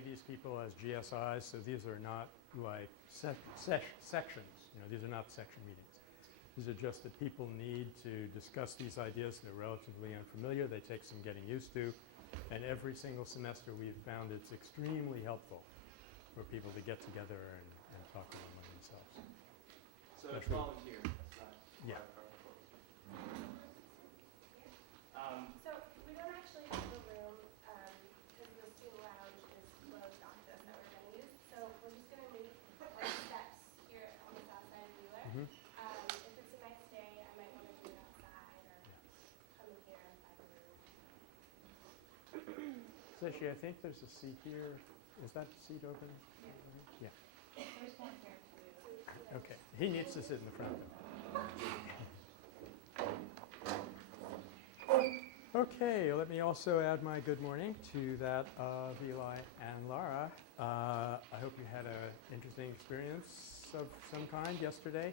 pay these people as GSIs, so these are not like sections. These are not section meetings. These are just that people need to discuss these ideas. They're relatively unfamiliar. They take some getting used to. And every single semester we've found it's extremely helpful for people to get together and talk among themselves. So it's volunteer. That's not Yeah. So we don't actually have a room because the student lounge is closed off to us that we're going to use. So we're just going to meet our steps here on the south side of Wheeler. Mm-hmm. If it's a nice day, I might want to do it outside or come in here and find a room. Sashi, I think there's a seat here. Is that seat open? Yeah. There's one here too. Okay. He needs to sit in the front though. Okay, let me also add my good morning to that of Eli and Lara. I hope you had an interesting experience of some kind yesterday,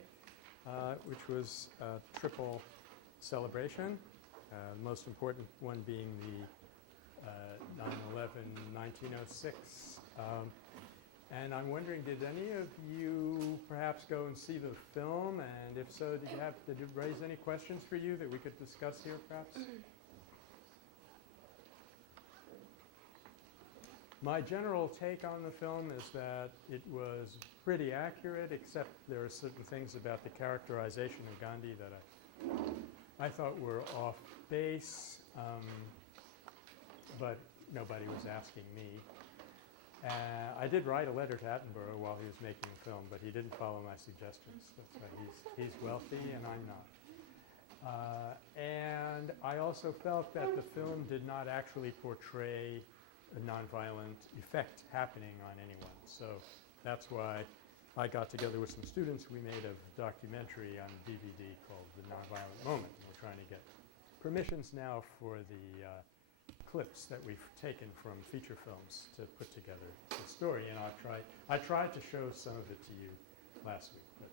which was a triple celebration. The most important one being the 9/11/1906. And I'm wondering, did any of you perhaps go and see the film? And if so, did it raise any questions for you that we could discuss here, perhaps? My general take on the film is that it was pretty accurate, except there are certain things about the characterization of Gandhi that I thought were off base, but nobody was asking me. I did write a letter to Attenborough while he was making the film, but he didn't follow my suggestions. That's why he's wealthy and I'm not. And I also felt that the film did not actually portray a nonviolent effect happening on anyone. So that's why I got together with some students. We made a documentary on DVD called The Nonviolent Moment. And we're trying to get permissions now for the clips that we've taken from feature films to put together the story. And I tried to show some of it to you last week, but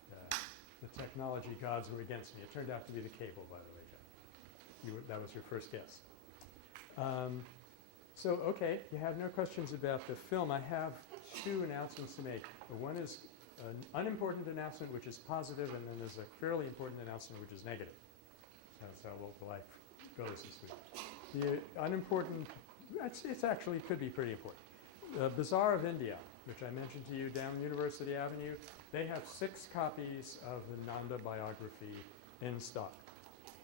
the technology gods were against me. It turned out to be the cable, by the way, Jeff. That was your first guess. So, okay, you have no questions about the film. I have two announcements to make. One is an unimportant announcement, which is positive, and then there's a fairly important announcement, which is negative. That's how life goes this week. The unimportant, it's actually could be pretty important. The Bazaar of India, which I mentioned to you down University Avenue, they have 6 copies of the Nanda biography in stock.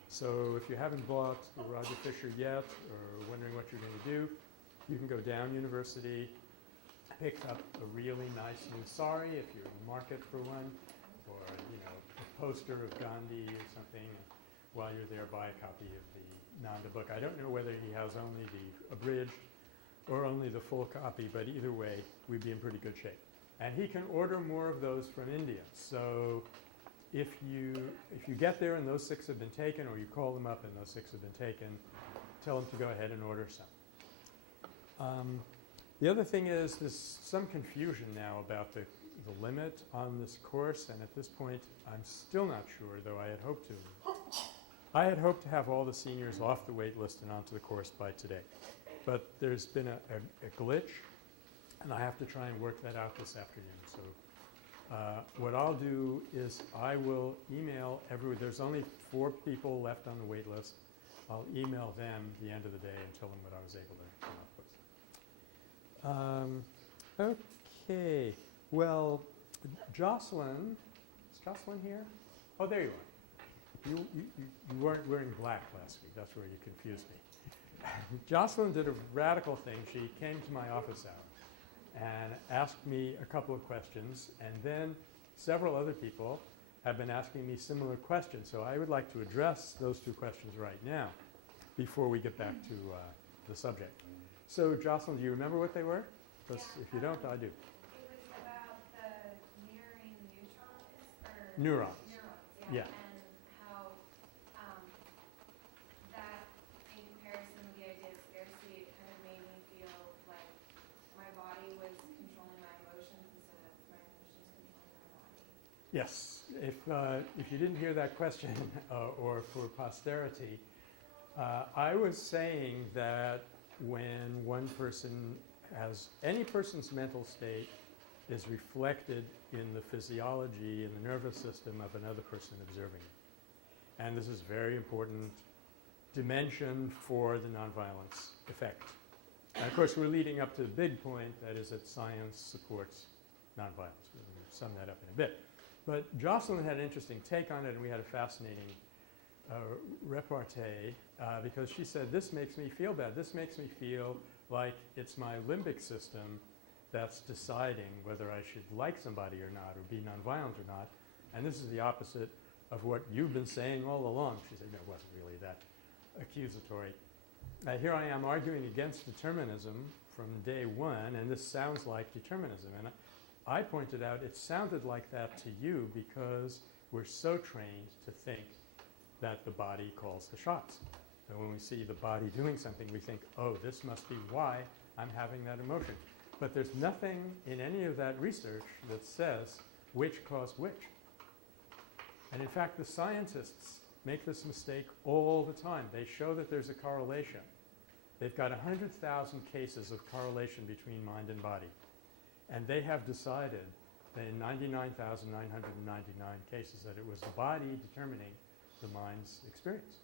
So if you haven't bought the Roger Fisher yet or wondering what you're going to do, you can go down University, pick up a really nice new sari if you're in the market for one, or a poster of Gandhi or something. And while you're there, buy a copy of the Nanda book. I don't know whether he has only the abridged or only the full copy, but either way, we'd be in pretty good shape. And he can order more of those from India. So if you get there and those 6 have been taken, or you call them up and those 6 have been taken, tell them to go ahead and order some. The other thing is there's some confusion now about the limit on this course, and at this point I'm still not sure, though I had hoped to. I had hoped to have all the seniors off the wait list and onto the course by today. But there's been a glitch, and I have to try and work that out this afternoon. So what I'll do is I will email there's only 4 people left on the wait list. I'll email them at the end of the day and tell them what I was able to come up with. Okay. Well, Jocelyn, is Jocelyn here? Oh, there you are. You weren't wearing black last week. That's where you confused me. Jocelyn did a radical thing. She came to my office hour and asked me a couple of questions, and then several other people have been asking me similar questions. So I would like to address those 2 questions right now before we get back to the subject. So Jocelyn, do you remember what they were? Because if you don't, I do. It was about the mirroring neutrons. Neurons. Yeah. And how that, in comparison with the idea of scarcity, it kind of made me feel like my body was controlling my emotions instead of my emotions controlling my body. Yes. If you didn't hear that question, or for posterity, I was saying that when one person as any person's mental state is reflected in the physiology and the nervous system of another person observing it. And this is a very important dimension for the nonviolence effect. And of course, we're leading up to the big point, that is that science supports nonviolence. We're going to sum that up in a bit. But Jocelyn had an interesting take on it, and we had a fascinating repartee because she said, this makes me feel bad. This makes me feel like it's my limbic system that's deciding whether I should like somebody or not, or be nonviolent or not. And this is the opposite of what you've been saying all along. She said, no, it wasn't really that accusatory. Here I am arguing against determinism from day one, and this sounds like determinism. And I pointed out it sounded like that to you because we're so trained to think that the body calls the shots. So when we see the body doing something, we think, oh, this must be why I'm having that emotion. But there's nothing in any of that research that says which caused which. And in fact, the scientists make this mistake all the time. They show that there's a correlation. They've got 100,000 cases of correlation between mind and body. And they have decided that in 99,999 cases that it was the body determining the mind's experience.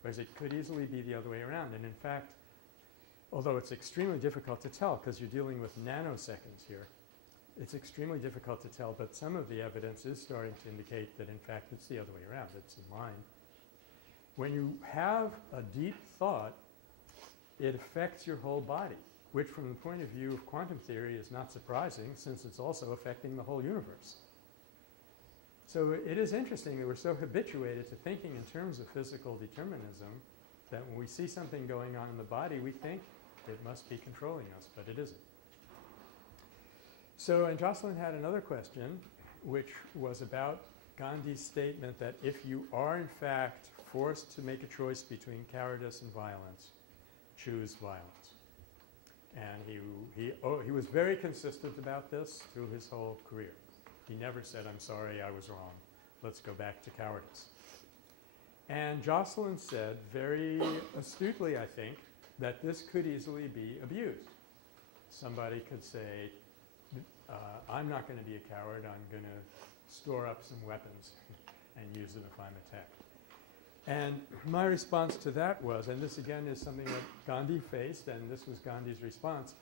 Whereas it could easily be the other way around. And in fact, although it's extremely difficult to tell because you're dealing with nanoseconds here, it's extremely difficult to tell, but some of the evidence is starting to indicate that in fact it's the other way around. It's the mind. When you have a deep thought, it affects your whole body, which from the point of view of quantum theory is not surprising since it's also affecting the whole universe. So it is interesting that we're so habituated to thinking in terms of physical determinism that when we see something going on in the body, we think it must be controlling us, but it isn't. So, and Jocelyn had another question, which was about Gandhi's statement that if you are in fact forced to make a choice between cowardice and violence, choose violence. And he was very consistent about this through his whole career. He never said, I'm sorry, I was wrong. Let's go back to cowardice. And Jocelyn said very astutely, I think, that this could easily be abused. Somebody could say, I'm not going to be a coward. I'm going to store up some weapons and use them if I'm attacked. And my response to that was, and this again is something that Gandhi faced, and this was Gandhi's response,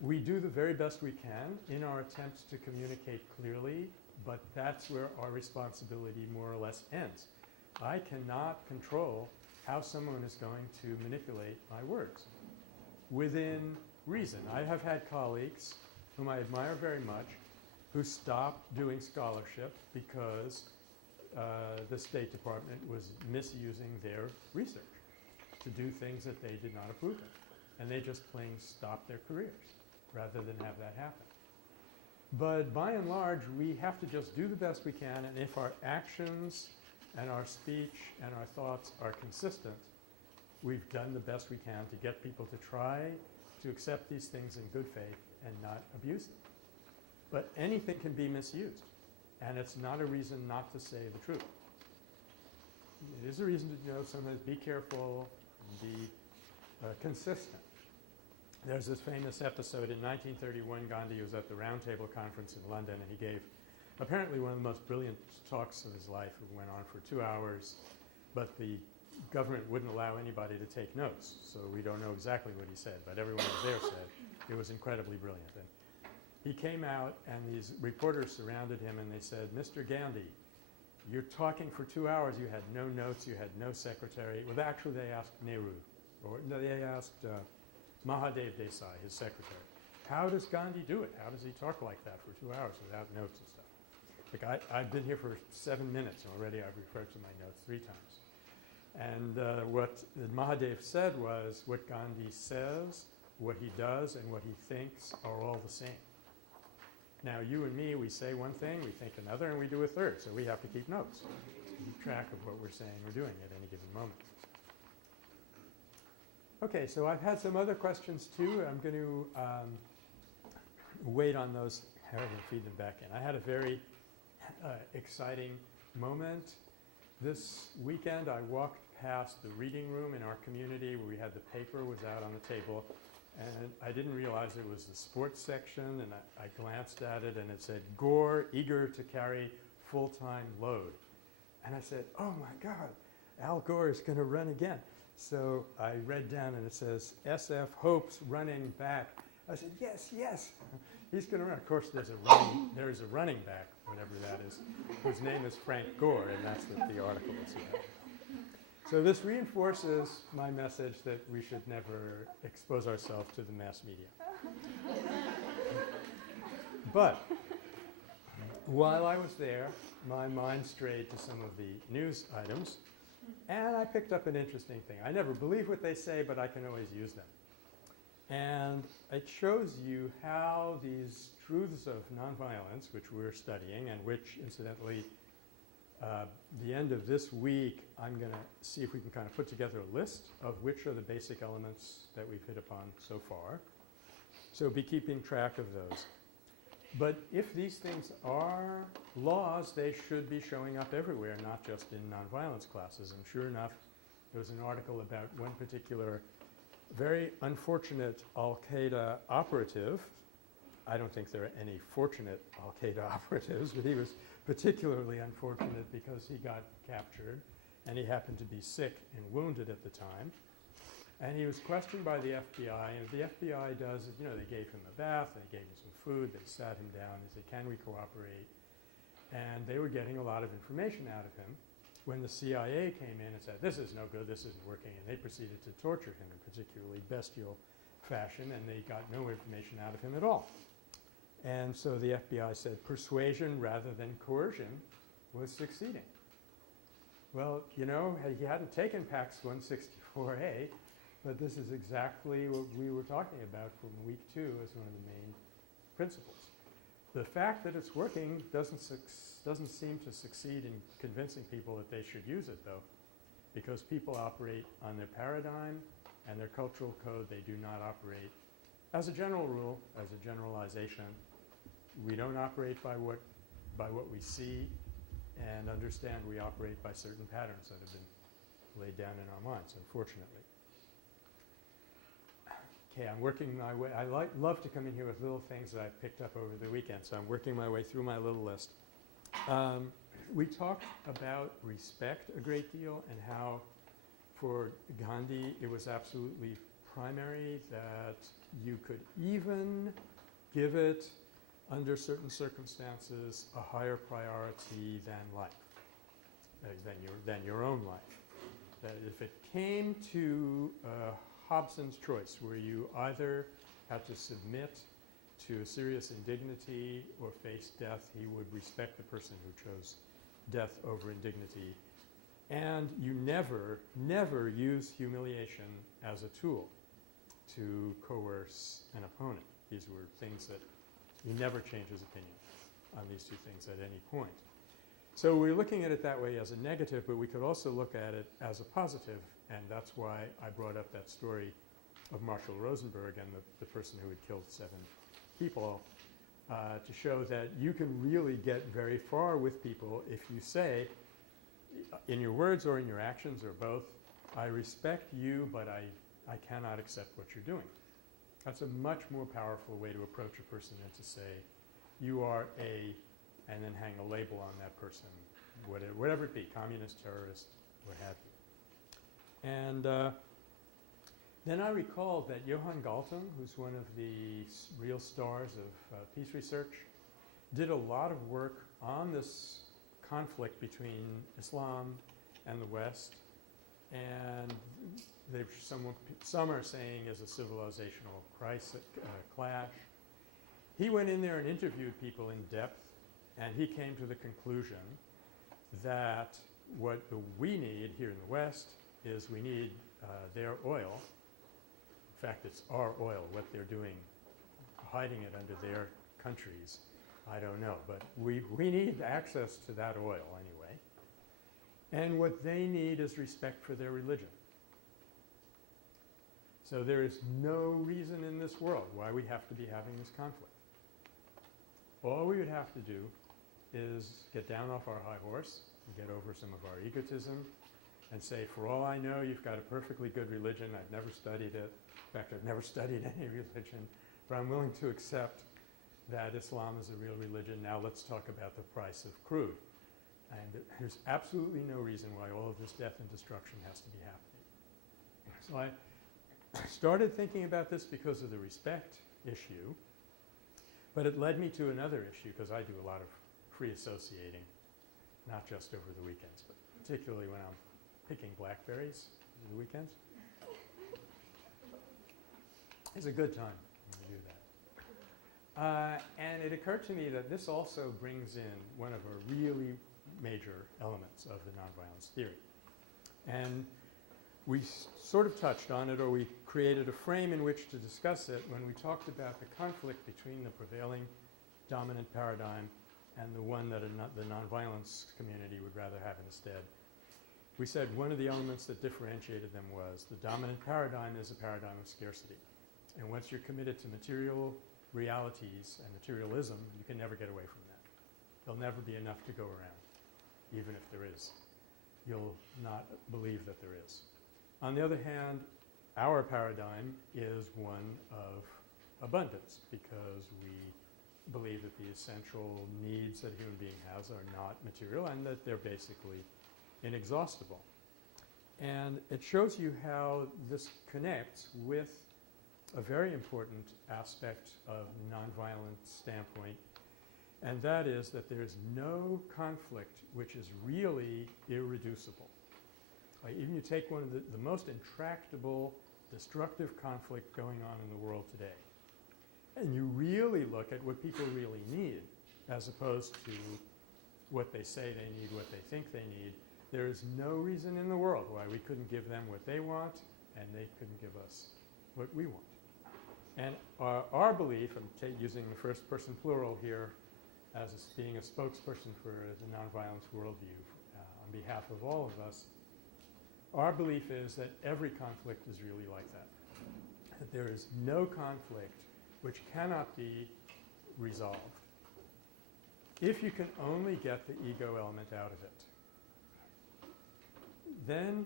we do the very best we can in our attempts to communicate clearly, but that's where our responsibility more or less ends. I cannot control how someone is going to manipulate my words within reason. I have had colleagues whom I admire very much who stopped doing scholarship because the State Department was misusing their research to do things that they did not approve of. And they just plain stopped their careers rather than have that happen. But by and large, we have to just do the best we can, and if our actions and our speech and our thoughts are consistent, we've done the best we can to get people to try to accept these things in good faith and not abuse them. But anything can be misused, and it's not a reason not to say the truth. It is a reason to sometimes be careful and be consistent. There's this famous episode in 1931. Gandhi was at the Round Table Conference in London, and he gave apparently one of the most brilliant talks of his life. It went on for 2 hours, but the government wouldn't allow anybody to take notes, so we don't know exactly what he said, but everyone who was there said it was incredibly brilliant. And he came out, and these reporters surrounded him, and they said, Mr. Gandhi, you're talking for 2 hours. You had no notes. You had no secretary. Well, actually, they asked Nehru, or no, they asked Mahadev Desai, his secretary. How does Gandhi do it? How does he talk like that for 2 hours without notes and stuff? Like I've been here for 7 minutes, and already I've referred to my notes 3 times. And what Mahadev said was, what Gandhi says, what he does, and what he thinks are all the same. Now, you and me, we say one thing, we think another, and we do a third. So we have to keep notes, keep track of what we're saying or doing at any given moment. Okay, so I've had some other questions too. I'm going to wait on those. How are we going to feed them back in? I had a very exciting moment. This weekend, I walked past the reading room in our community where we had the paper was out on the table, And I didn't realize it was the sports section, and I glanced at it, and it said, Gore, eager to carry full-time load. And I said, oh my God, Al Gore is going to run again. So I read down, and it says, SF hopes running back. I said, yes, yes, he's going to run. Of course, there's a running back, whatever that is, whose name is Frank Gore, and that's what the article is about. So this reinforces my message that we should never expose ourselves to the mass media. But while I was there, my mind strayed to some of the news items, and I picked up an interesting thing. I never believe what they say, but I can always use them. And it shows you how these truths of nonviolence, which we're studying, and which, incidentally, the end of this week, I'm going to see if we can kind of put together a list of which are the basic elements that we've hit upon so far. So be keeping track of those. But if these things are laws, they should be showing up everywhere, not just in nonviolence classes. And sure enough, there was an article about one particular very unfortunate Al-Qaeda operative. I don't think there are any fortunate Al-Qaeda operatives, but he was particularly unfortunate because he got captured, and he happened to be sick and wounded at the time. And he was questioned by the FBI, and the FBI does, you know, they gave him a bath, they gave him some food, they sat him down, they said, can we cooperate? And they were getting a lot of information out of him. When the CIA came in and said, this is no good, this isn't working, and they proceeded to torture him in particularly bestial fashion, and they got no information out of him at all. And so the FBI said persuasion rather than coercion was succeeding. Well, you know, he hadn't taken PAX 164A, but this is exactly what we were talking about from week 2 as one of the main principles. The fact that it's working doesn't seem to succeed in convincing people that they should use it, though, because people operate on their paradigm and their cultural code. They do not operate, as a general rule, as a generalization. We don't operate by what we see and understand. We operate by certain patterns that have been laid down in our minds, unfortunately. Okay, I'm working my way. I love to come in here with little things that I've picked up over the weekend, so I'm working my way through my little list. We talked about respect a great deal and how for Gandhi it was absolutely primary that you could even give it, under certain circumstances, a higher priority than life, than your own life. That if it came to Hobson's choice, where you either had to submit to a serious indignity or face death, he would respect the person who chose death over indignity. And you never, never use humiliation as a tool to coerce an opponent. These were things that he never changed his opinion on these two things at any point. So we're looking at it that way as a negative, but we could also look at it as a positive, and that's why I brought up that story of Marshall Rosenberg and the person who had killed 7 people, to show that you can really get very far with people if you say, in your words or in your actions or both, I respect you, but I cannot accept what you're doing. That's a much more powerful way to approach a person than to say, you are a, and then hang a label on that person, whatever it be, communist, terrorist, what have you. And then I recalled that Johan Galtung, who's one of the real stars of peace research, did a lot of work on this conflict between Islam and the West, and some are saying is a civilizational clash. He went in there and interviewed people in depth, and he came to the conclusion that what we need here in the West is we need their oil. In fact, it's our oil. What they're doing, hiding it under their countries, I don't know. But we need access to that oil anyway. And what they need is respect for their religion. So there is no reason in this world why we have to be having this conflict. All we would have to do is get down off our high horse, get over some of our egotism, and say, for all I know, you've got a perfectly good religion. I've never studied it. In fact, I've never studied any religion, but I'm willing to accept that Islam is a real religion. Now let's talk about the price of crude. And there's absolutely no reason why all of this death and destruction has to be happening. So I started thinking about this because of the respect issue, but it led me to another issue because I do a lot of free associating, not just over the weekends, but particularly when I'm picking blackberries on the weekends. It's a good time when we do that. And it occurred to me that this also brings in one of our really major elements of the nonviolence theory. And we sort of touched on it, or we created a frame in which to discuss it when we talked about the conflict between the prevailing dominant paradigm and the one that the nonviolence community would rather have instead. We said one of the elements that differentiated them was the dominant paradigm is a paradigm of scarcity. And once you're committed to material realities and materialism, you can never get away from that. There'll never be enough to go around, even if there is. You'll not believe that there is. On the other hand, our paradigm is one of abundance because we believe that the essential needs that a human being has are not material and that they're basically inexhaustible. And it shows you how this connects with a very important aspect of the nonviolent standpoint, and that is that there's no conflict which is really irreducible. Even you take one of the most intractable, destructive conflict going on in the world today, and you really look at what people really need as opposed to what they say they need, what they think they need, there is no reason in the world why we couldn't give them what they want and they couldn't give us what we want. And our belief, I'm using the first person plural here as being a spokesperson for the nonviolence worldview on behalf of all of us, our belief is that every conflict is really like that. That there is no conflict which cannot be resolved if you can only get the ego element out of it. Then,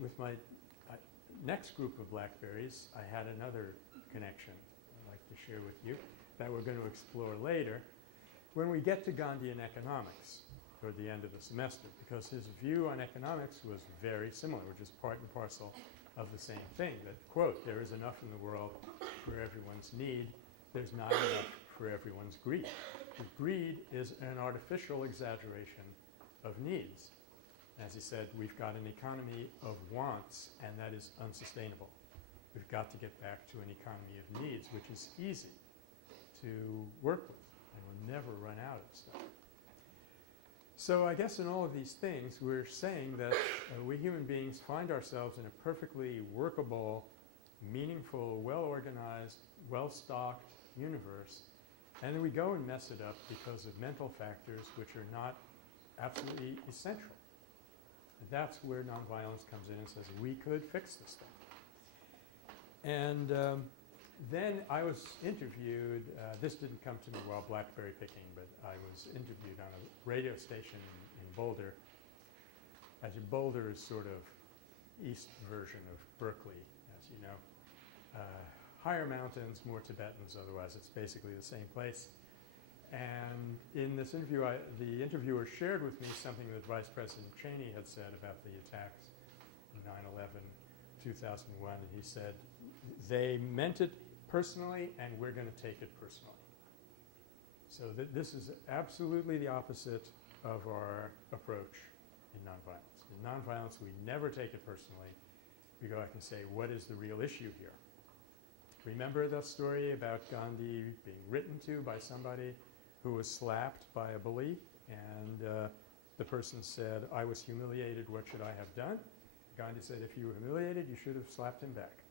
with my next group of blackberries, I had another connection I'd like to share with you that we're going to explore later when we get to Gandhian economics toward the end of the semester, because his view on economics was very similar, which is part and parcel of the same thing, that, quote, there is enough in the world for everyone's need, there's not enough for everyone's greed. The greed is an artificial exaggeration of needs. As he said, we've got an economy of wants, and that is unsustainable. We've got to get back to an economy of needs, which is easy to work with, and we'll never run out of stuff. So I guess in all of these things, we're saying that we human beings find ourselves in a perfectly workable, meaningful, well-organized, well-stocked universe, and then we go and mess it up because of mental factors which are not absolutely essential. That's where nonviolence comes in and says, we could fix this thing. And then I was interviewed, this didn't come to me while blackberry picking, but I was interviewed on a radio station in Boulder. As Boulder is sort of east version of Berkeley, as you know. Higher mountains, more Tibetans, otherwise it's basically the same place. And in this interview, the interviewer shared with me something that Vice President Cheney had said about the attacks in 9/11, 2001. And he said, they meant it personally, and we're going to take it personally. So this is absolutely the opposite of our approach in nonviolence. In nonviolence, we never take it personally. We go back and say, what is the real issue here? Remember the story about Gandhi being written to by somebody who was slapped by a bully, and the person said, I was humiliated, what should I have done? Gandhi said, if you were humiliated, you should have slapped him back.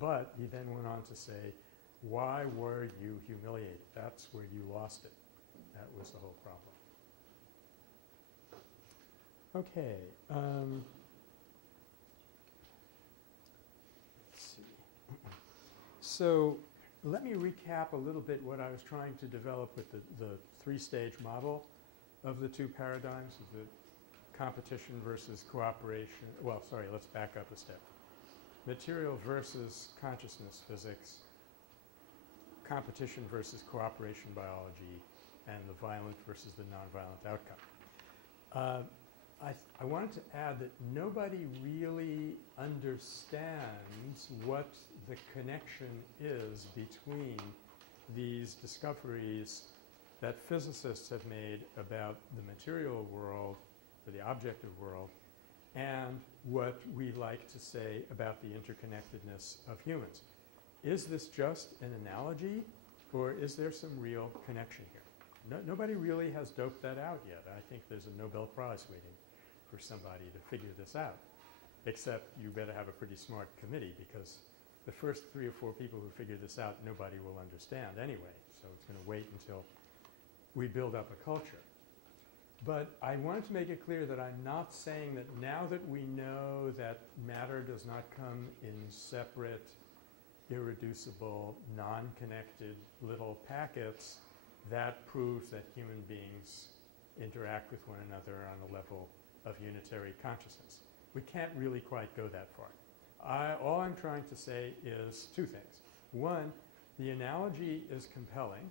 But he then went on to say, why were you humiliated? That's where you lost it. That was the whole problem. Okay. Let's see. So let me recap a little bit what I was trying to develop with the three-stage model of the two paradigms, of the competition versus cooperation. Well, sorry, let's back up a step. Material versus consciousness physics, competition versus cooperation biology, and the violent versus the nonviolent outcome. I wanted to add that nobody really understands what the connection is between these discoveries that physicists have made about the material world, or the objective world, and what we like to say about the interconnectedness of humans. Is this just an analogy, or is there some real connection here? Nobody really has doped that out yet. I think there's a Nobel Prize waiting for somebody to figure this out, except you better have a pretty smart committee, because the first 3 or 4 people who figure this out, nobody will understand anyway. So it's going to wait until we build up a culture. But I wanted to make it clear that I'm not saying that now that we know that matter does not come in separate, irreducible, non-connected little packets, that proves that human beings interact with one another on a level of unitary consciousness. We can't really quite go that far. All I'm trying to say is 2 things. One, the analogy is compelling.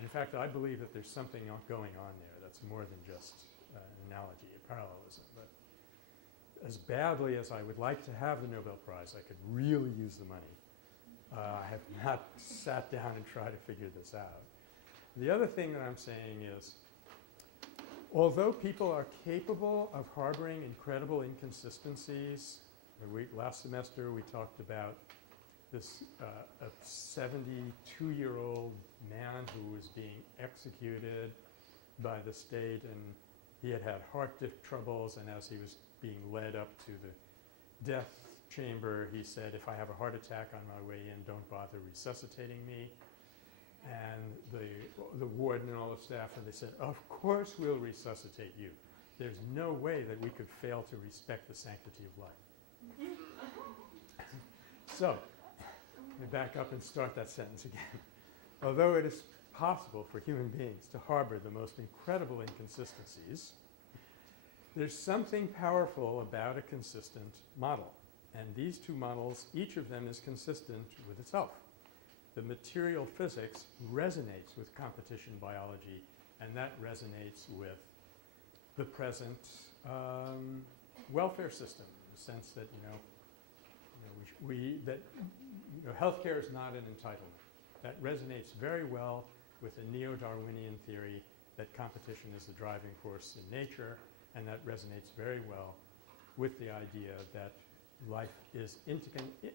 In fact, I believe that there's something going on there that's more than just an analogy, a parallelism. But as badly as I would like to have the Nobel Prize, I could really use the money. I have not sat down and tried to figure this out. The other thing that I'm saying is, although people are capable of harboring incredible inconsistencies, last semester we talked about this a 72-year-old man who was being executed by the state, and he had had heart troubles, and as he was being led up to the death chamber, he said, "If I have a heart attack on my way in, don't bother resuscitating me." And the warden and all the staff, and they said, "Of course we'll resuscitate you. There's no way that we could fail to respect the sanctity of life." So, let me back up and start that sentence again. Although it is possible for human beings to harbor the most incredible inconsistencies, there's something powerful about a consistent model. And these 2 models, each of them is consistent with itself. The material physics resonates with competition biology, and that resonates with the present welfare system, in the sense that, healthcare is not an entitlement. That resonates very well with the neo-Darwinian theory that competition is the driving force in nature, and that resonates very well with the idea that life is independent,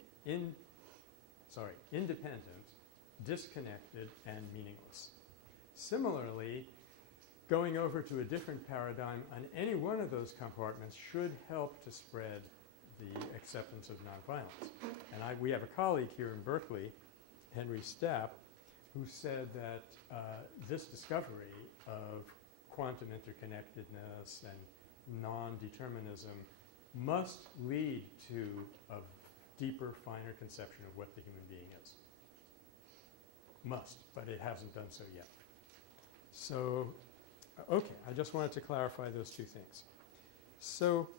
disconnected, and meaningless. Similarly, going over to a different paradigm on any one of those compartments should help to spread the acceptance of nonviolence. And we have a colleague here in Berkeley, Henry Stapp, who said that this discovery of quantum interconnectedness and non-determinism must lead to a deeper, finer conception of what the human being is. Must, but it hasn't done so yet. So, okay, I just wanted to clarify those 2 things. So,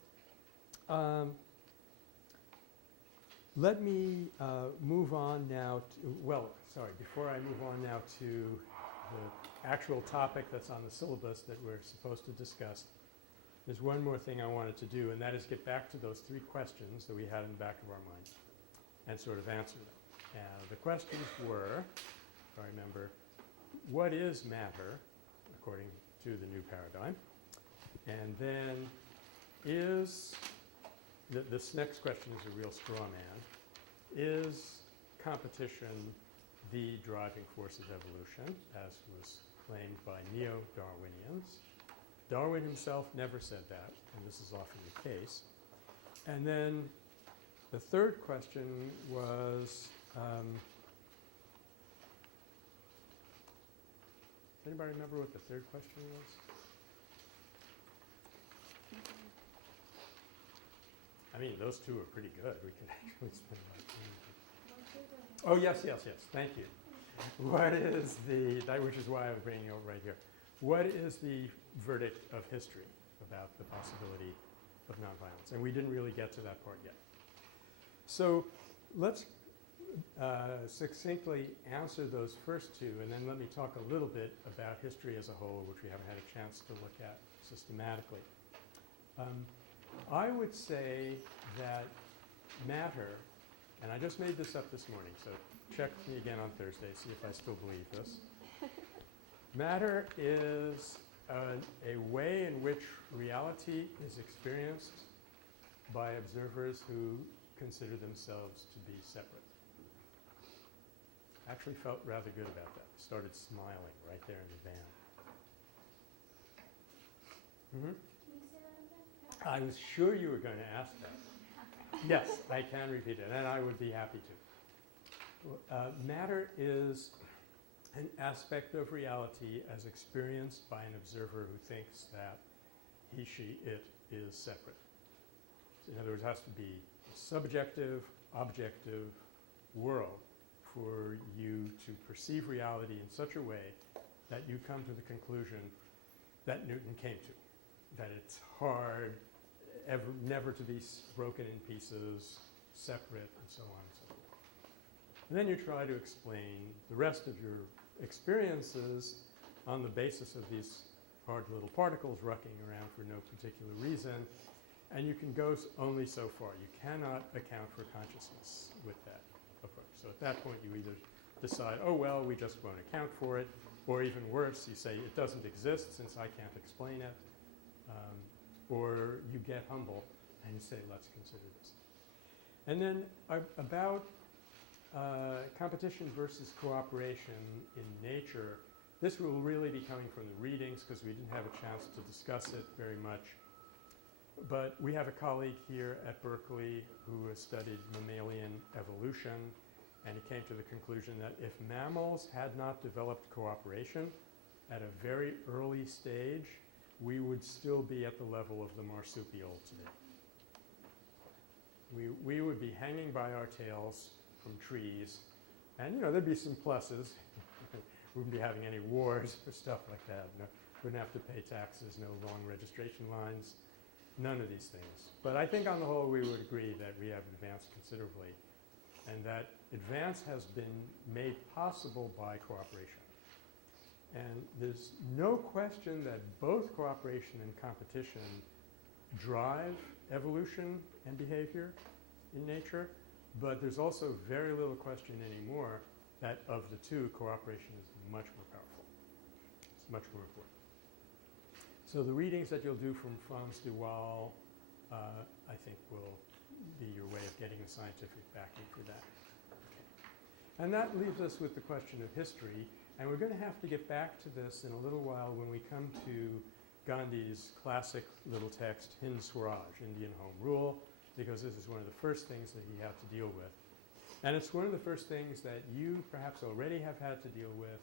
let me move on now to, before I move on now to the actual topic that's on the syllabus that we're supposed to discuss, there's one more thing I wanted to do, and that is get back to those 3 questions that we had in the back of our minds and sort of answer them. The questions were, if I remember, what is matter, according to the new paradigm? And then is, this next question is a real straw man, is competition the driving force of evolution, as was claimed by neo-Darwinians? Darwin himself never said that, and this is often the case. And then the third question was, does anybody remember what the third question was? I mean, those 2 are pretty good. We could actually spend a lot of time. Oh, yes. Thank you. What is which is why I'm bringing it right here. What is the verdict of history, of about the possibility of nonviolence. And we didn't really get to that part yet. So let's succinctly answer those first two, and then let me talk a little bit about history as a whole, which we haven't had a chance to look at systematically. I would say that matter, and I just made this up this morning, so check me again on Thursday, see if I still believe this. Matter is a way in which reality is experienced by observers who consider themselves to be separate. Actually felt rather good about that. Started smiling right there in the van. Can you say that again? I was sure you were going to ask that. Yes, I can repeat it, and I would be happy to. Matter is an aspect of reality as experienced by an observer who thinks that he, she, it is separate. So in other words, it has to be a subjective, objective world for you to perceive reality in such a way that you come to the conclusion that Newton came to, that it's hard, never to be broken in pieces, separate, and so on and so forth. And then you try to explain the rest of your experiences on the basis of these hard little particles rucking around for no particular reason, and you can go only so far. You cannot account for consciousness with that approach. So at that point you either decide, oh well, we just won't account for it, or even worse, you say it doesn't exist since I can't explain it, or you get humble and you say, let's consider this. And then about competition versus cooperation in nature, this will really be coming from the readings because we didn't have a chance to discuss it very much. But we have a colleague here at Berkeley who has studied mammalian evolution, and he came to the conclusion that if mammals had not developed cooperation at a very early stage, we would still be at the level of the marsupial today. We would be hanging by our tails from trees, and there'd be some pluses. We wouldn't be having any wars or stuff like that. No, wouldn't have to pay taxes, no long registration lines, none of these things. But I think on the whole we would agree that we have advanced considerably, and that advance has been made possible by cooperation. And there's no question that both cooperation and competition drive evolution and behavior in nature, but there's also very little question anymore that of the two, cooperation is much more powerful. It's much more important. So the readings that you'll do from Frans de Waal, I think will be your way of getting the scientific backing for that. Okay. And that leaves us with the question of history. And we're going to have to get back to this in a little while when we come to Gandhi's classic little text, Hind Swaraj, Indian Home Rule, because this is one of the first things that he had to deal with. And it's one of the first things that you perhaps already have had to deal with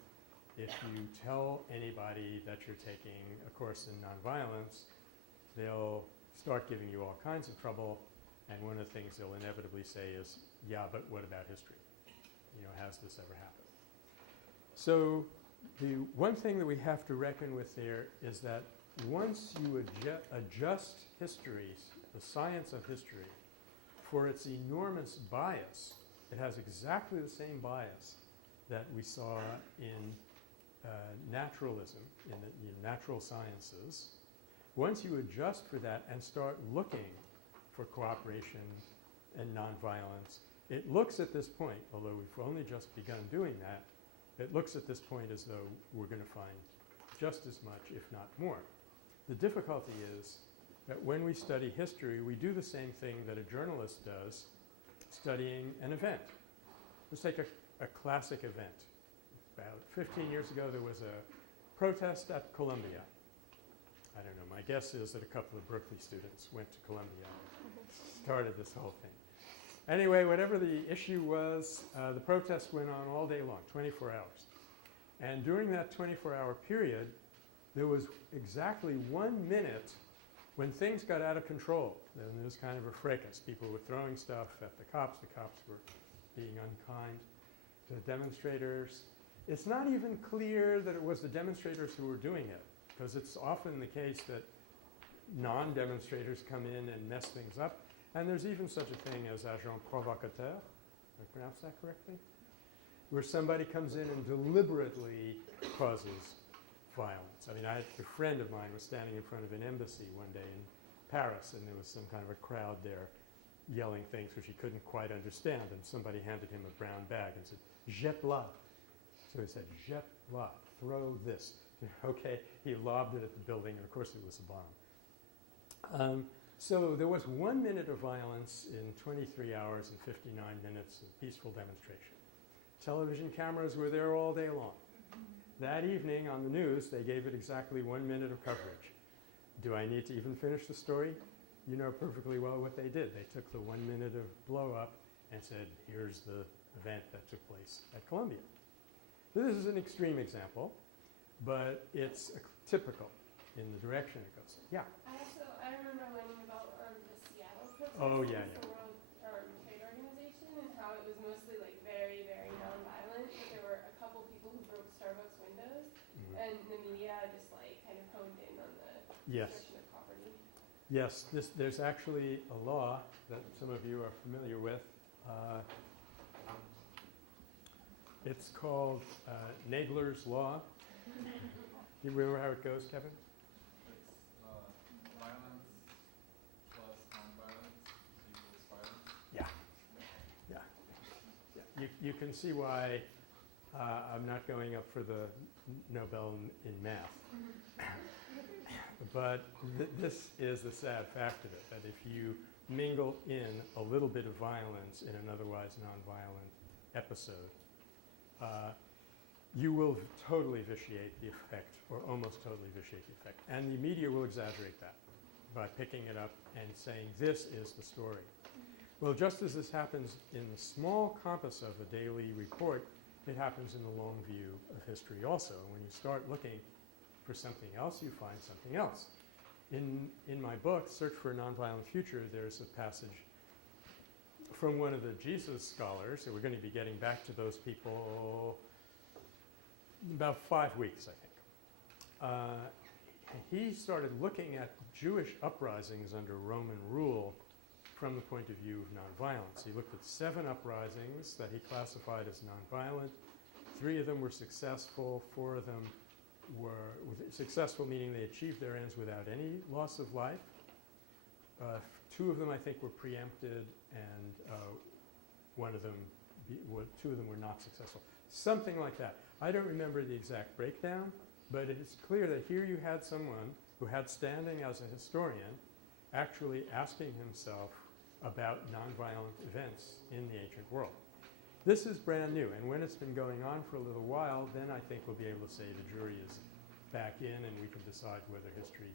if you tell anybody that you're taking a course in nonviolence. They'll start giving you all kinds of trouble, and one of the things they'll inevitably say is, yeah, but what about history? Has this ever happened? So the one thing that we have to reckon with there is that once you adjust history, the science of history, for its enormous bias, it has exactly the same bias that we saw in naturalism, in the natural sciences. Once you adjust for that and start looking for cooperation and nonviolence, it looks at this point, although we've only just begun doing that, it looks at this point as though we're going to find just as much, if not more. The difficulty is that when we study history, we do the same thing that a journalist does studying an event. Let's take a classic event. About 15 years ago, there was a protest at Columbia. I don't know, my guess is that a couple of Berkeley students went to Columbia and started this whole thing. Anyway, whatever the issue was, the protest went on all day long, 24 hours. And during that 24-hour period, there was exactly 1 minute when things got out of control. And there was kind of a fracas. People were throwing stuff at the cops were being unkind to the demonstrators. It's not even clear that it was the demonstrators who were doing it, because it's often the case that non-demonstrators come in and mess things up. And there's even such a thing as agent provocateur, did I pronounce that correctly? Where somebody comes in and deliberately causes violence. I mean, a friend of mine was standing in front of an embassy one day in Paris, and there was some kind of a crowd there yelling things which he couldn't quite understand, and somebody handed him a brown bag and said, jette-la. So he said, jette-la, throw this. Okay, he lobbed it at the building, and of course it was a bomb. So there was 1 minute of violence in 23 hours and 59 minutes of peaceful demonstration. Television cameras were there all day long. That evening on the news, they gave it exactly 1 minute of coverage. Do I need to even finish the story? You know perfectly well what they did. They took the 1 minute of blow up and said, here's the event that took place at Columbia. This is an extreme example, but it's typical in the direction it goes. Yeah? I remember learning about the Seattle protest. Oh, yeah, The World Trade Organization, and how it was mostly like very, very nonviolent, but there were a couple people who broke Starbucks windows, and the media just like kind of honed in on the Yes. destruction of property. Yes, there's actually a law that some of you are familiar with. It's called Nagler's Law. You remember how it goes, Kevin? It's violence plus nonviolence equals violence. Yeah. You can see why I'm not going up for the Nobel in math. But this is the sad fact of it, that if you mingle in a little bit of violence in an otherwise nonviolent episode, you will totally vitiate the effect, or almost totally vitiate the effect. And the media will exaggerate that by picking it up and saying, this is the story. Well, just as this happens in the small compass of a daily report, it happens in the long view of history also. And when you start looking for something else, you find something else. In my book, Search for a Nonviolent Future, there's a passage from one of the Jesus scholars, and we're going to be getting back to those people in about 5 weeks, I think. He started looking at Jewish uprisings under Roman rule from the point of view of nonviolence. He looked at 7 uprisings that he classified as nonviolent. 3 of them were successful, 4 of them were successful, meaning they achieved their ends without any loss of life. 2 of them, I think, were preempted, and 2 of them were not successful. Something like that. I don't remember the exact breakdown, but it is clear that here you had someone who had standing as a historian actually asking himself about nonviolent events in the ancient world. This is brand new, and when it's been going on for a little while, then I think we'll be able to say the jury is back in and we can decide whether history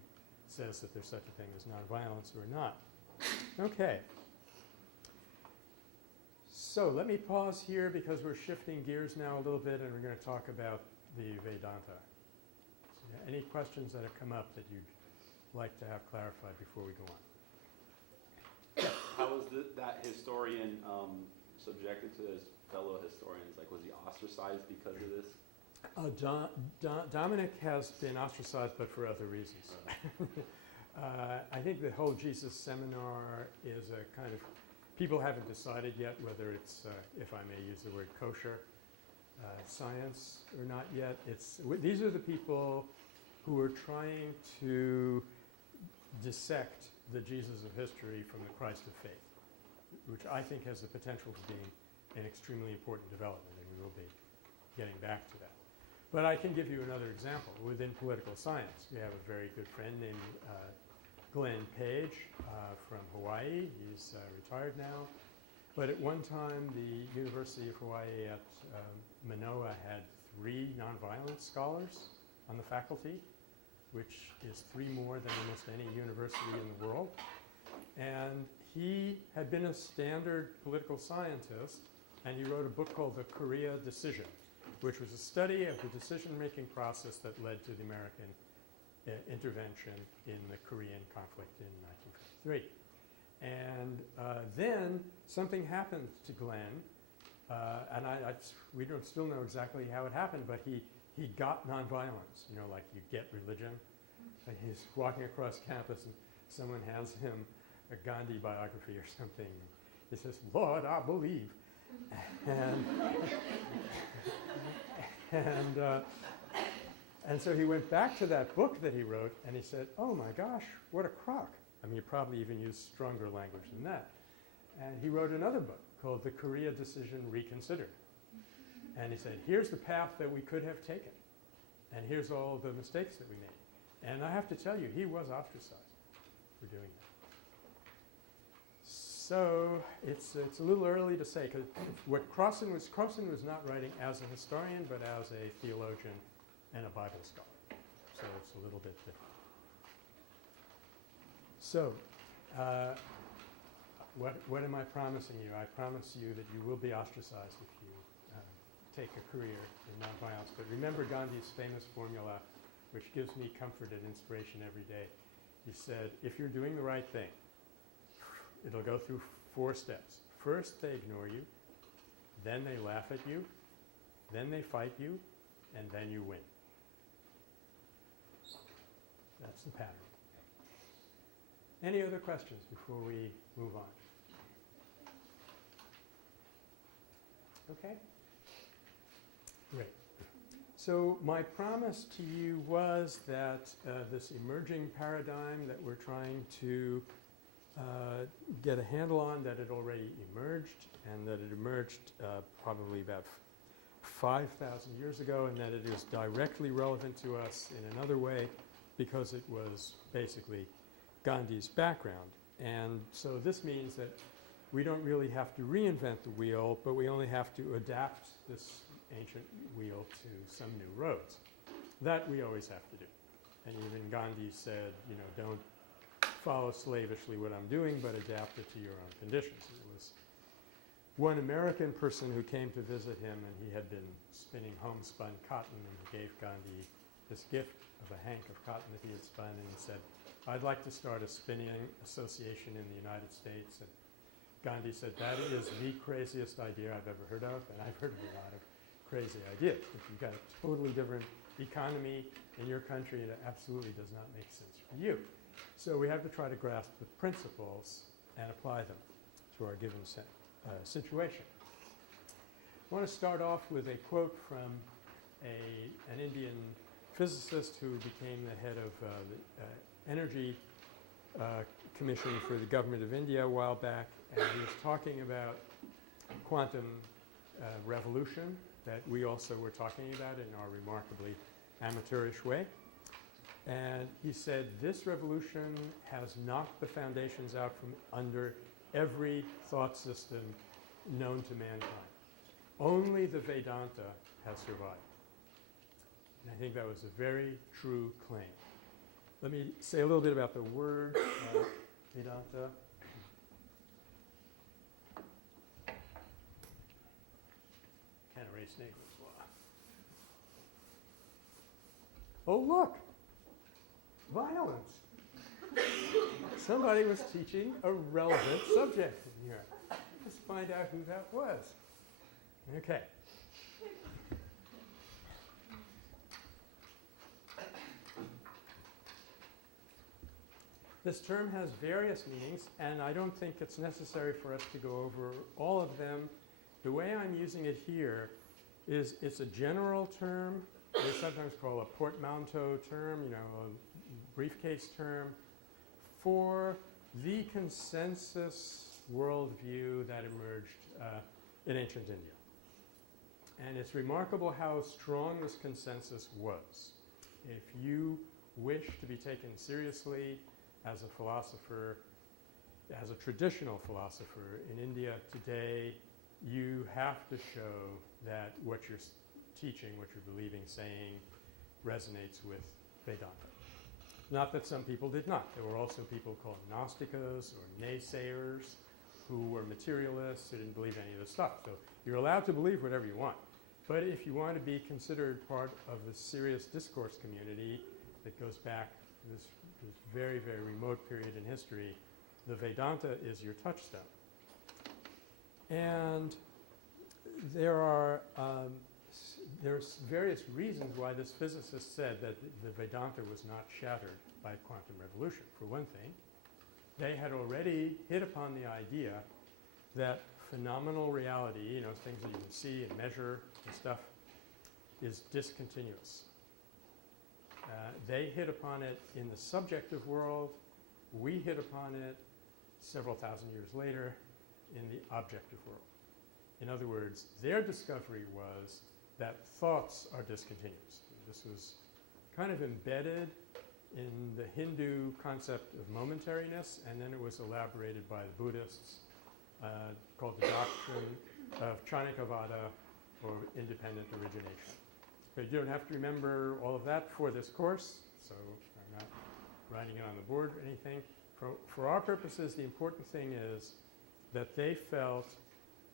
says that there's such a thing as nonviolence or not. Okay. So let me pause here because we're shifting gears now a little bit and we're going to talk about the Vedanta. So, any questions that have come up that you'd like to have clarified before we go on? How was that historian subjected to his fellow historians? Like, was he ostracized because of this? Dominic has been ostracized, but for other reasons. I think the whole Jesus seminar is a kind of, people haven't decided yet whether it's, if I may use the word kosher, science or not yet. These are the people who are trying to dissect the Jesus of history from the Christ of faith, which I think has the potential for being an extremely important development, and we will be getting back to that. But I can give you another example. Within political science, we have a very good friend named Glenn Page from Hawaii. He's retired now. But at one time, the University of Hawaii at Manoa had 3 nonviolent scholars on the faculty, which is 3 more than almost any university in the world. And he had been a standard political scientist, and he wrote a book called The Korea Decision, which was a study of the decision-making process that led to the American intervention in the Korean conflict in 1953. And then something happened to Glenn, and we don't still know exactly how it happened, but he got nonviolence, like you get religion. he's walking across campus and someone hands him a Gandhi biography or something. He says, "Lord, I believe." And, and so he went back to that book that he wrote and he said, "Oh my gosh, what a crock." I mean, he probably even used stronger language than that. And he wrote another book called The Korea Decision Reconsidered. And he said, here's the path that we could have taken. And here's all the mistakes that we made. And I have to tell you, he was ostracized for doing that. So it's a little early to say, because what Crossan was not writing as a historian, but as a theologian and a Bible scholar. So it's a little bit different. So, what am I promising you? I promise you that you will be ostracized if you take a career in nonviolence. But remember Gandhi's famous formula, which gives me comfort and inspiration every day. He said, if you're doing the right thing, it'll go through 4 steps. First, they ignore you. Then they laugh at you. Then they fight you. And then you win. That's the pattern. Any other questions before we move on? Okay? Great. So my promise to you was that this emerging paradigm that we're trying to get a handle on, that it already emerged, and that it emerged probably about 5,000 years ago, and that it is directly relevant to us in another way because it was basically Gandhi's background. And so this means that we don't really have to reinvent the wheel, but we only have to adapt this ancient wheel to some new roads. That we always have to do. And even Gandhi said, you know, don't follow slavishly what I'm doing, but adapt it to your own conditions. There was one American person who came to visit him, and he had been spinning homespun cotton, and he gave Gandhi this gift of a hank of cotton that he had spun, and he said, I'd like to start a spinning association in the United States. And Gandhi said, that is the craziest idea I've ever heard of, and I've heard of a lot of crazy ideas. If you've got a totally different economy in your country, it absolutely does not make sense for you. So we have to try to grasp the principles and apply them to our given situation. I want to start off with a quote from an Indian physicist who became the head of the Energy Commission for the government of India a while back, and he was talking about quantum revolution that we also were talking about in our remarkably amateurish way. And he said, this revolution has knocked the foundations out from under every thought system known to mankind. Only the Vedanta has survived. And I think that was a very true claim. Let me say a little bit about the word Vedanta. Can't erase Nagler's law. Oh, look! Violence. Somebody was teaching a relevant subject in here. Let's find out who that was. Okay. This term has various meanings, and I don't think it's necessary for us to go over all of them. The way I'm using it here is it's a general term. They sometimes call a portmanteau term, you know, a briefcase term, for the consensus worldview that emerged in ancient India. And it's remarkable how strong this consensus was. If you wish to be taken seriously as a philosopher, as a traditional philosopher in India today, you have to show that what you're teaching, what you're believing, saying, resonates with Vedanta. Not that some people did not. There were also people called Gnosticos or naysayers who were materialists, who didn't believe any of this stuff. So you're allowed to believe whatever you want. But if you want to be considered part of the serious discourse community that goes back to this very, very remote period in history, the Vedanta is your touchstone. And there are there's various reasons why this physicist said that the Vedanta was not shattered by quantum revolution. For one thing, they had already hit upon the idea that phenomenal reality, you know, things that you can see and measure and stuff, is discontinuous. They hit upon it in the subjective world. We hit upon it several thousand years later in the objective world. In other words, their discovery was that thoughts are discontinuous. This was kind of embedded in the Hindu concept of momentariness, and then it was elaborated by the Buddhists, called the doctrine of Charnikavada, or independent origination. But you don't have to remember all of that for this course, so I'm not writing it on the board or anything. For our purposes, the important thing is that they felt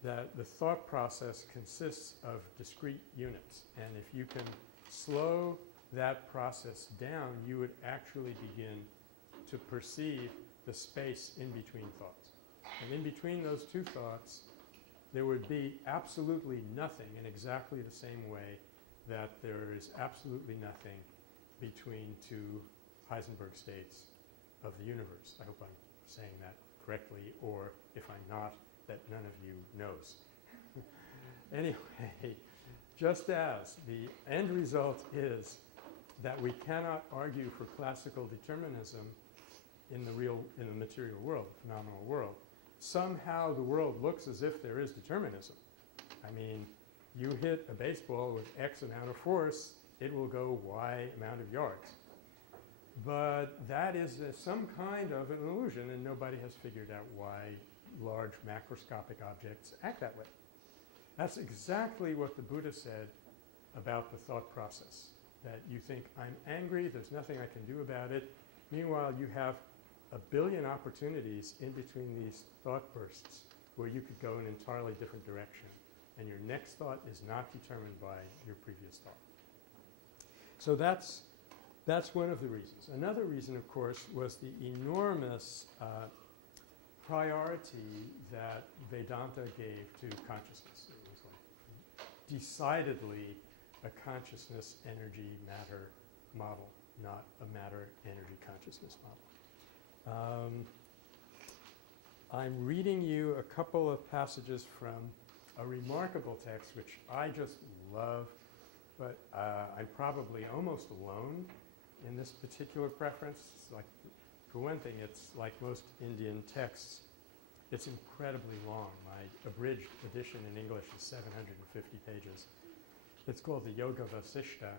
that the thought process consists of discrete units, and if you can slow that process down, you would actually begin to perceive the space in between thoughts. And in between those two thoughts, there would be absolutely nothing in exactly the same way that there is absolutely nothing between two Heisenberg states of the universe. I hope I'm saying that correctly, or if I'm not, that none of you knows. Anyway, just as the end result is that we cannot argue for classical determinism in the material world, the phenomenal world, somehow the world looks as if there is determinism. I mean, you hit a baseball with X amount of force, it will go Y amount of yards. But that is some kind of an illusion, and nobody has figured out why large macroscopic objects act that way. That's exactly what the Buddha said about the thought process, that you think, I'm angry, there's nothing I can do about it. Meanwhile, you have a billion opportunities in between these thought bursts where you could go in an entirely different direction, and your next thought is not determined by your previous thought. So that's one of the reasons. Another reason, of course, was the enormous priority that Vedanta gave to consciousness. It was like decidedly a consciousness, energy, matter model, not a matter, energy, consciousness model. I'm reading you a couple of passages from a remarkable text which I just love, but I'm probably almost alone in this particular preference. It's like, for one thing, it's like most Indian texts, it's incredibly long. My abridged edition in English is 750 pages. It's called the Yoga Vasishta.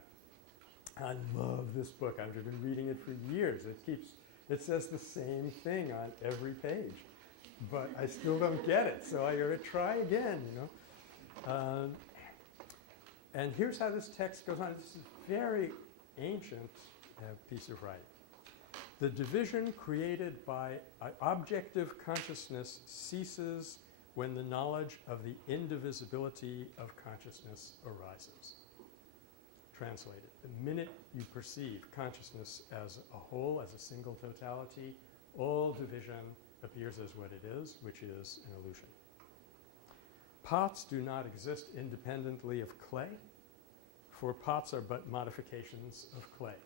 I love this book. I've been reading it for years. It says the same thing on every page, but I still don't get it, so I gotta try again, you know. And here's how this text goes on. This is a very ancient piece of writing. The division created by objective consciousness ceases when the knowledge of the indivisibility of consciousness arises. Translated, the minute you perceive consciousness as a whole, as a single totality, all division appears as what it is, which is an illusion. Pots do not exist independently of clay, for pots are but modifications of clay.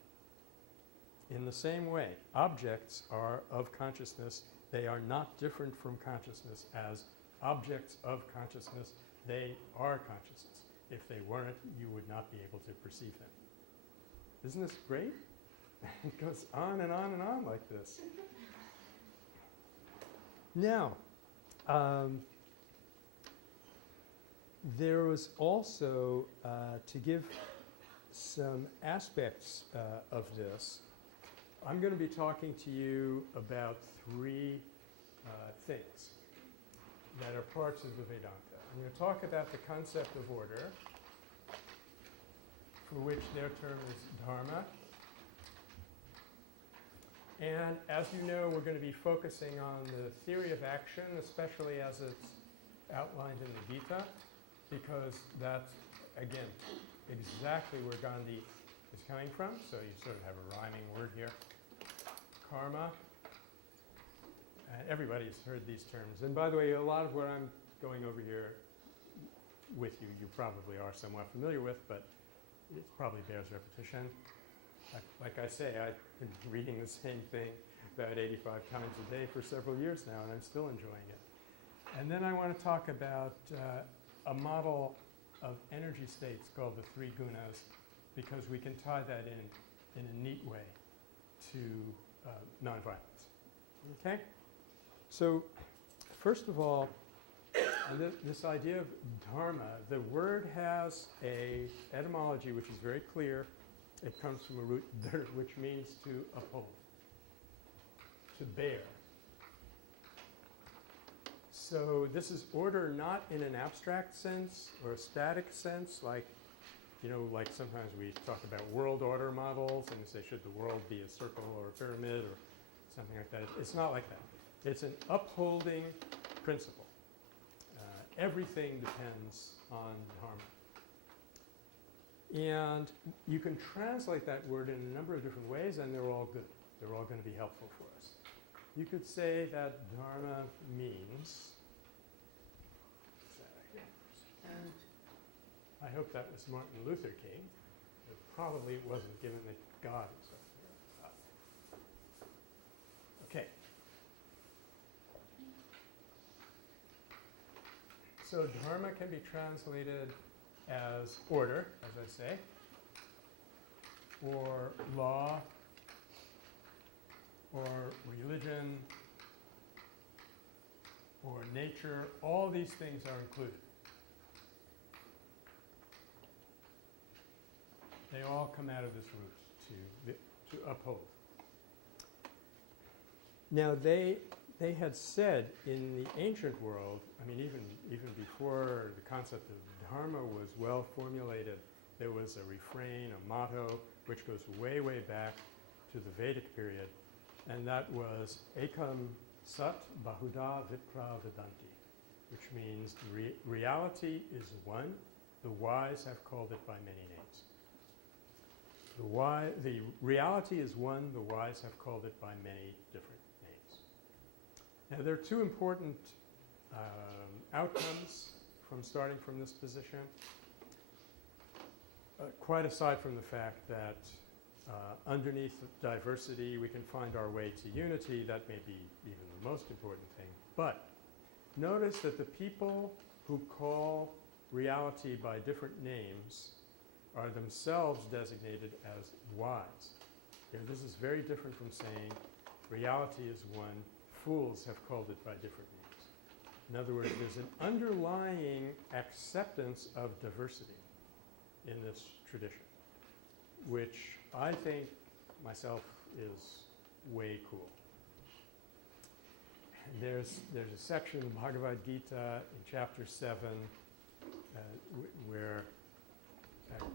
In the same way, objects are of consciousness. They are not different from consciousness as objects of consciousness. They are consciousness. If they weren't, you would not be able to perceive them. Isn't this great? It goes on and on and on like this. Now, there was also, to give some aspects of this, I'm going to be talking to you about three things that are parts of the Vedanta. I'm going to talk about the concept of order, for which their term is dharma. And as you know, we're going to be focusing on the theory of action, especially as it's outlined in the Gita, because that's, again, exactly where Gandhi is coming from. So you sort of have a rhyming word here. Karma. Everybody's heard these terms. And by the way, a lot of what I'm going over here, with you, you probably are somewhat familiar with, but it probably bears repetition. Like I say, I've been reading the same thing about 85 times a day for several years now, and I'm still enjoying it. And then I want to talk about a model of energy states called the three gunas, because we can tie that in a neat way to nonviolence. Okay? So, first of all, this idea of dharma, the word has a etymology which is very clear. It comes from a root dir, which means to uphold, to bear. So this is order not in an abstract sense or a static sense, like, you know, like sometimes we talk about world order models and we say, should the world be a circle or a pyramid or something like that. It's not like that. It's an upholding principle. Everything depends on dharma. And you can translate that word in a number of different ways, and they're all good. They're all going to be helpful for us. You could say that dharma means, I hope that was Martin Luther King. It probably wasn't, given that God is up there. Okay. So dharma can be translated as order, as I say, or law, or religion, or nature. All these things are included. They all come out of this root to uphold. Now they had said in the ancient world, I mean even before the concept of dharma was well formulated, there was a refrain, a motto, which goes way, way back to the Vedic period, and that was Ekam Sat Bahuda Vipra Vedanti, which means reality is one. The wise have called it by many names. The reality is one. The wise have called it by many different names. Now, there are two important outcomes from starting from this position. Quite aside from the fact that underneath diversity we can find our way to unity, that may be even the most important thing. But notice that the people who call reality by different names are themselves designated as wise. Here, this is very different from saying reality is one, fools have called it by different names. In other words, there's an underlying acceptance of diversity in this tradition, which I think myself is way cool. There's a section in Bhagavad Gita in chapter 7 where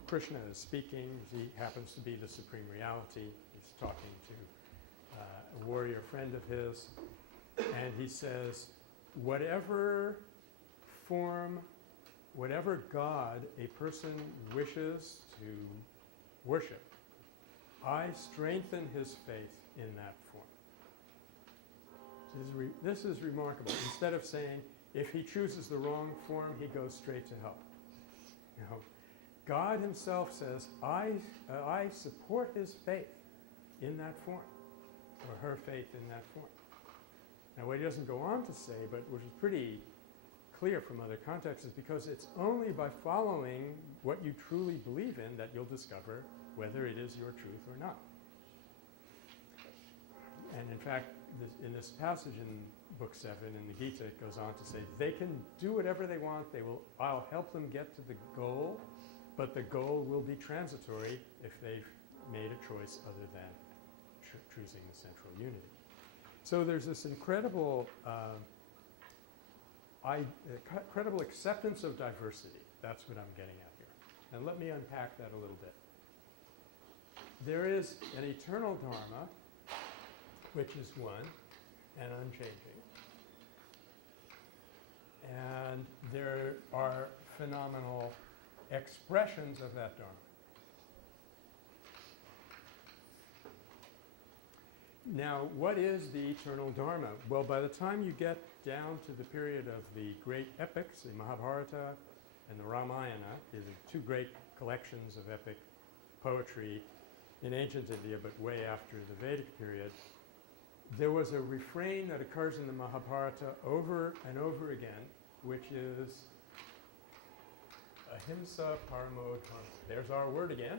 Krishna is speaking. He happens to be the supreme reality. He's talking to a warrior friend of his, and he says, whatever form, whatever God a person wishes to worship, I strengthen his faith in that form. This is remarkable. Instead of saying, if he chooses the wrong form, he goes straight to hell. You know, God himself says, I support his faith in that form, or her faith in that form. Now, what he doesn't go on to say, but which is pretty clear from other contexts, is because it's only by following what you truly believe in that you'll discover whether it is your truth or not. And in fact, in this passage in Book 7 in the Gita, it goes on to say, they can do whatever they want. I'll help them get to the goal, but the goal will be transitory if they've made a choice other than choosing the central unity. So there's this incredible acceptance of diversity. That's what I'm getting at here. And let me unpack that a little bit. There is an eternal dharma, which is one and unchanging. And there are phenomenal expressions of that dharma. Now, what is the eternal dharma? Well, by the time you get down to the period of the great epics, the Mahabharata, and the Ramayana, these are two great collections of epic poetry in ancient India, but way after the Vedic period, there was a refrain that occurs in the Mahabharata over and over again, which is ahimsa paramo dharma. There's our word again.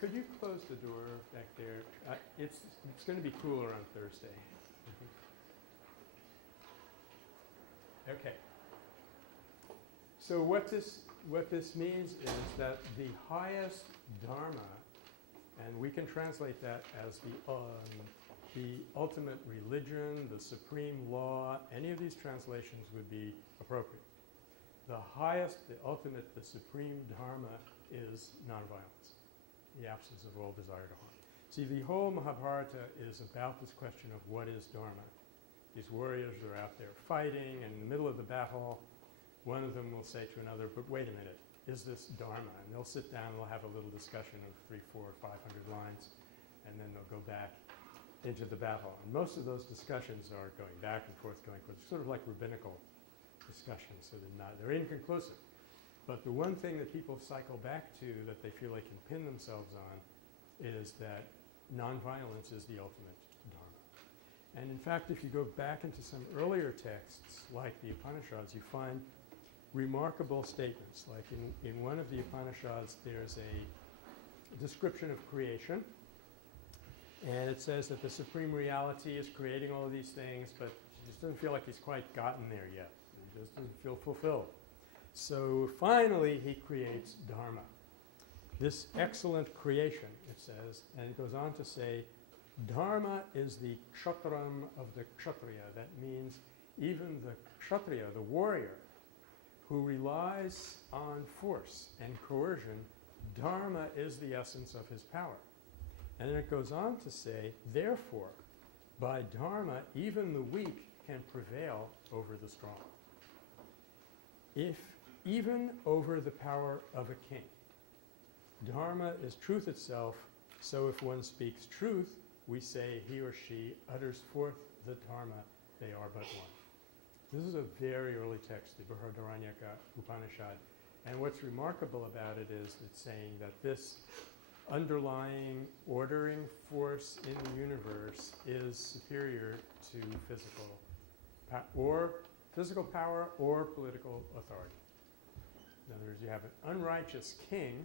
Could you close the door back there? It's going to be cooler on Thursday. Okay. So what this means is that the highest dharma, and we can translate that as the ultimate religion, the supreme law, any of these translations would be appropriate. The highest, the ultimate, the supreme dharma is nonviolence, the absence of all desire to harm. See, the whole Mahabharata is about this question of what is dharma. These warriors are out there fighting, and in the middle of the battle, one of them will say to another, but wait a minute, is this dharma? And they'll sit down, they'll have a little discussion of 300, 400, 500 lines, and then they'll go back into the battle. And most of those discussions are going back and forth, sort of like rabbinical discussions, so they're inconclusive. But the one thing that people cycle back to that they feel they can pin themselves on is that nonviolence is the ultimate dharma. And in fact, if you go back into some earlier texts, like the Upanishads, you find remarkable statements. Like in one of the Upanishads, there's a description of creation, and it says that the supreme reality is creating all of these things, but he just doesn't feel like he's quite gotten there yet. He just doesn't feel fulfilled. So finally, he creates dharma. This excellent creation, it says, and it goes on to say, dharma is the kshatram of the kshatriya. That means even the kshatriya, the warrior, who relies on force and coercion, dharma is the essence of his power. And then it goes on to say, therefore, by dharma, even the weak can prevail over the strong. If even over the power of a king. Dharma is truth itself, so if one speaks truth, we say he or she utters forth the dharma, they are but one. This is a very early text, the Brihadaranyaka Upanishad. And what's remarkable about it is it's saying that this underlying ordering force in the universe is superior to physical power or political authority. In other words, you have an unrighteous king,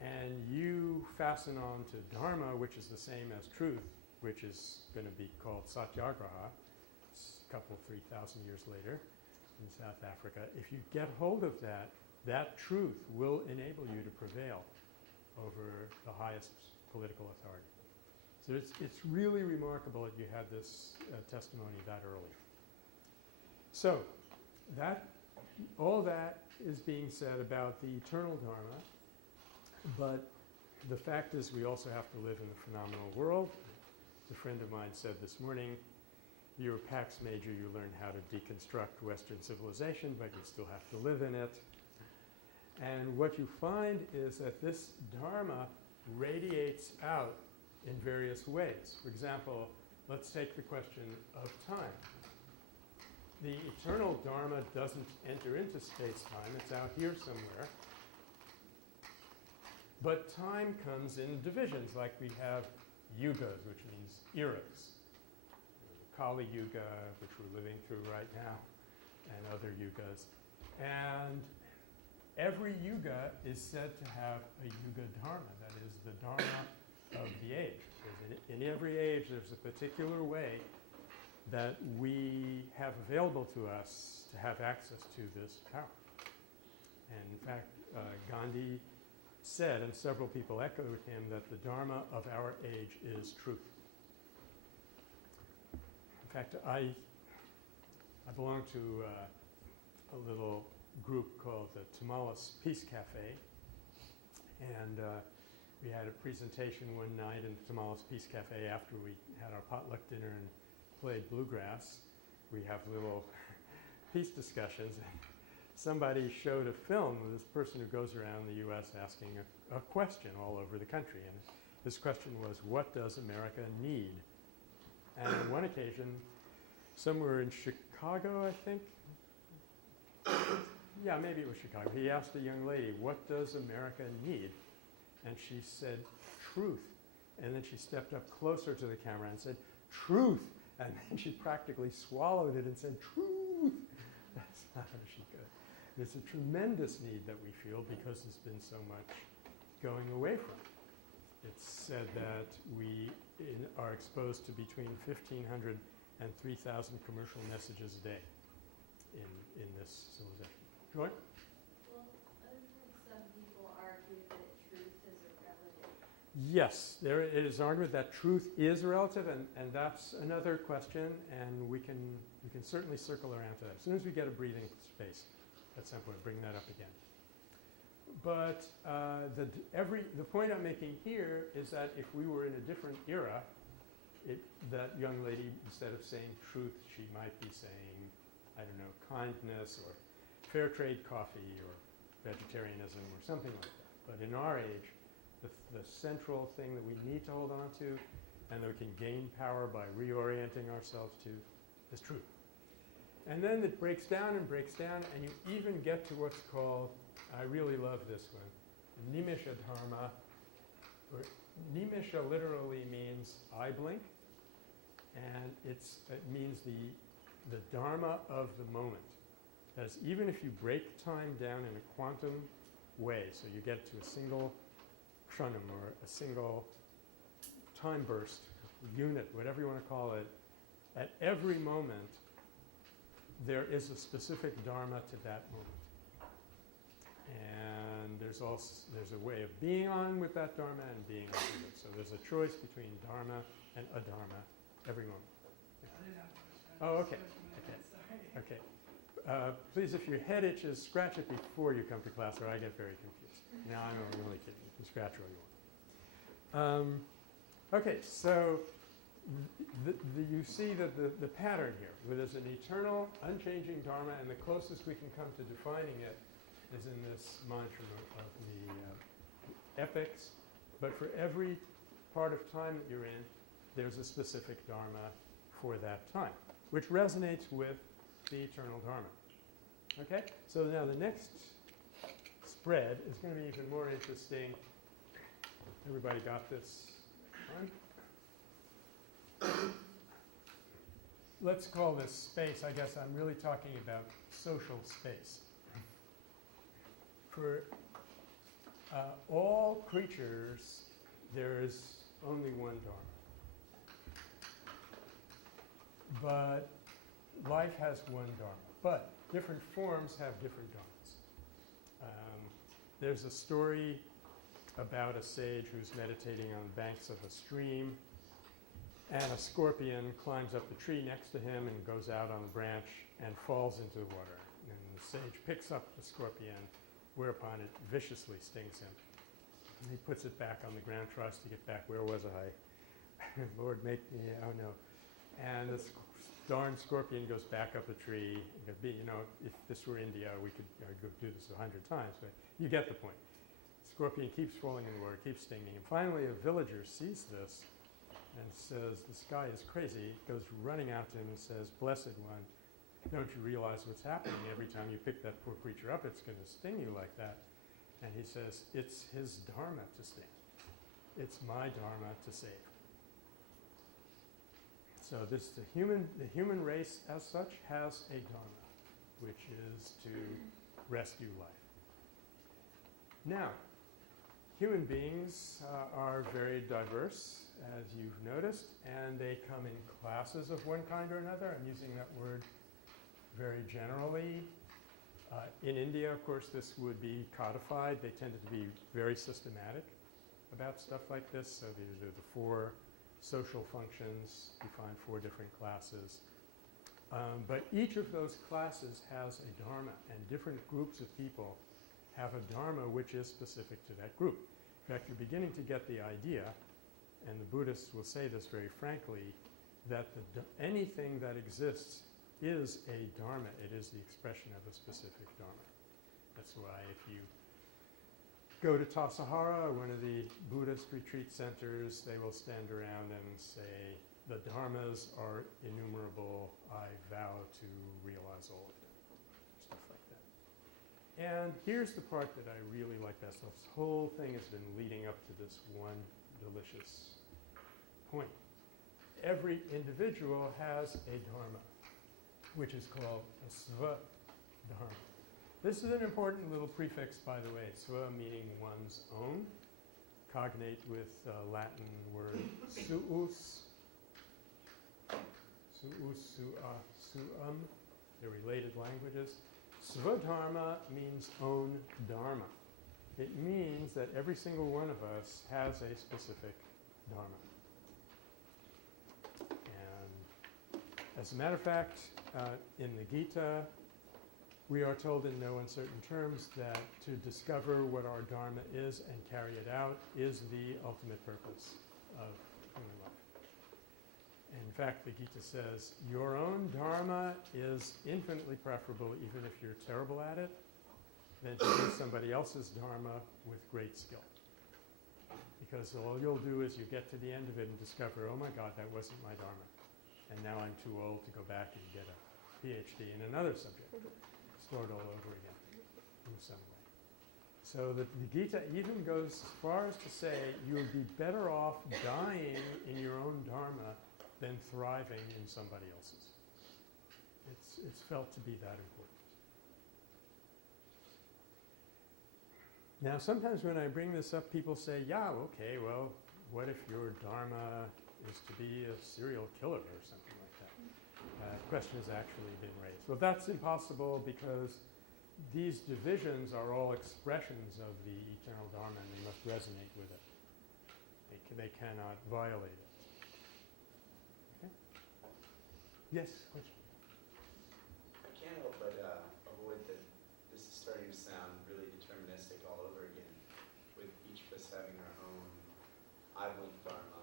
and you fasten on to dharma, which is the same as truth, which is going to be called satyagraha, a couple, 3,000 years later in South Africa. If you get hold of that, that truth will enable you to prevail over the highest political authority. So it's really remarkable that you had this testimony that early. So all that is being said about the eternal dharma, but the fact is we also have to live in a phenomenal world. A friend of mine said this morning, you're a Pax major, you learn how to deconstruct Western civilization, but you still have to live in it. And what you find is that this dharma radiates out in various ways. For example, let's take the question of time. The eternal dharma doesn't enter into space-time, it's out here somewhere. But time comes in divisions, like we have yugas, which means eras. Kali Yuga, which we're living through right now, and other yugas. And every yuga is said to have a yuga dharma, that is the dharma of the age. In every age, there's a particular way that we have available to us to have access to this power. And in fact, Gandhi said, and several people echoed him, that the dharma of our age is truth. In fact, I belong to a little group called the Tamales Peace Cafe, and we had a presentation one night in the Tamales Peace Cafe after we had our potluck dinner and played bluegrass. We have little peace discussions. Somebody showed a film of this person who goes around the U.S. asking a question all over the country. And his question was, what does America need? And on one occasion, somewhere in Chicago, I think, yeah, maybe it was Chicago, he asked a young lady, what does America need? And she said, truth. And then she stepped up closer to the camera and said, truth. And then she practically swallowed it and said, truth. That's not how she could. There's a tremendous need that we feel because there's been so much going away from it. It's said that we are exposed to between 1,500 and 3,000 commercial messages a day in this civilization. Joy? Well, I've heard some people argue that truth is a relative. Yes, there is an argument that truth is relative, and that's another question, and we can certainly circle around to that. As soon as we get a breathing space, at some point, bring that up again. But the point I'm making here is that if we were in a different era, that young lady, instead of saying truth, she might be saying, I don't know, kindness or fair trade coffee or vegetarianism or something like that. But in our age, the central thing that we need to hold on to and that we can gain power by reorienting ourselves to is truth. And then it breaks down, and you even get to what's called, I really love this one, Nimisha Dharma. Nimisha literally means eye blink, and it means the Dharma of the moment. That is, even if you break time down in a quantum way, so you get to a single kshanam or a single time burst, unit, whatever you want to call it, at every moment, there is a specific dharma to that moment. And there's a way of being on with that dharma and being off with it. So there's a choice between dharma and adharma every moment. Yeah. Oh, okay. Okay. Please, if your head itches, scratch it before you come to class, or I get very confused. No, I'm only kidding. You can scratch all you want. Okay, so you see that the pattern here, where there's an eternal, unchanging dharma, and the closest we can come to defining it is in this mantra of the epics. But for every part of time that you're in, there's a specific dharma for that time, which resonates with the eternal dharma. Okay? So now the next spread is going to be even more interesting. Everybody got this one? Let's call this space. I guess I'm really talking about social space. For all creatures, there is only one dharma. But life has one dharma. But different forms have different dharmas. There's a story about a sage who's meditating on banks of a stream, and a scorpion climbs up the tree next to him and goes out on the branch and falls into the water. And the sage picks up the scorpion, whereupon it viciously stings him. And he puts it back on the ground, tries to get back. Where was I? Lord, make me, oh no. And this darn scorpion goes back up the tree. You know, if this were India, we could go do this 100 times, but you get the point. Scorpion keeps falling in the water, keeps stinging. And finally, a villager sees this and says, this guy is crazy, goes running out to him and says, Blessed One, don't you realize what's happening? Every time you pick that poor creature up, it's going to sting you like that. And he says, it's his dharma to sting. It's my dharma to save. So the human race as such has a dharma, which is to rescue life. Now, human beings are very diverse, as you've noticed, and they come in classes of one kind or another. I'm using that word very generally. In India, of course, this would be codified. They tended to be very systematic about stuff like this. So these are the 4 social functions, defined 4 different classes. But each of those classes has a dharma, and different groups of people have a dharma which is specific to that group. In fact, you're beginning to get the idea, and the Buddhists will say this very frankly, that anything that exists is a dharma. It is the expression of a specific dharma. That's why if you go to Tassajara, one of the Buddhist retreat centers, they will stand around and say, the dharmas are innumerable, I vow to realize all of them, stuff like that. And here's the part that I really like best. This whole thing has been leading up to this one delicious point. Every individual has a dharma, which is called a sva-dharma. This is an important little prefix, by the way, sva meaning one's own, cognate with Latin word suus, sua, suum. They're related languages. Svadharma means own dharma. It means that every single one of us has a specific dharma. And as a matter of fact, in the Gita, we are told in no uncertain terms that to discover what our dharma is and carry it out is the ultimate purpose of human life. In fact, the Gita says, your own dharma is infinitely preferable, even if you're terrible at it, than to do somebody else's dharma with great skill. Because all you'll do is you get to the end of it and discover, oh my God, that wasn't my dharma. And now I'm too old to go back and get a PhD in another subject. Start all over again in some way. So the Gita even goes as far as to say you would be better off dying in your own dharma than thriving in somebody else's. It's felt to be that important. Now, sometimes when I bring this up, people say, yeah, okay, well, what if your dharma is to be a serial killer or something like that? The question has actually been raised. Well, that's impossible because these divisions are all expressions of the eternal dharma and they must resonate with it. They cannot violate it. Okay? Yes, question? I can't help but avoid that this is starting to sound really deterministic all over again, with each of us having our own I-Blink dharma,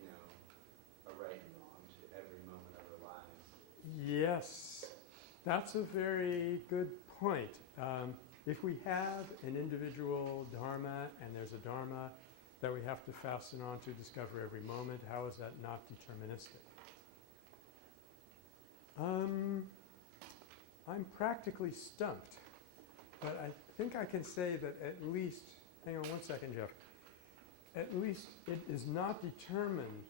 you know, a right and wrong to every moment of our lives. Yes, that's a very good point. If we have an individual dharma and there's a dharma that we have to fasten on to discover every moment, how is that not deterministic? I'm practically stumped, but I think I can say that at least, hang on one second, Jeff, at least it is not determined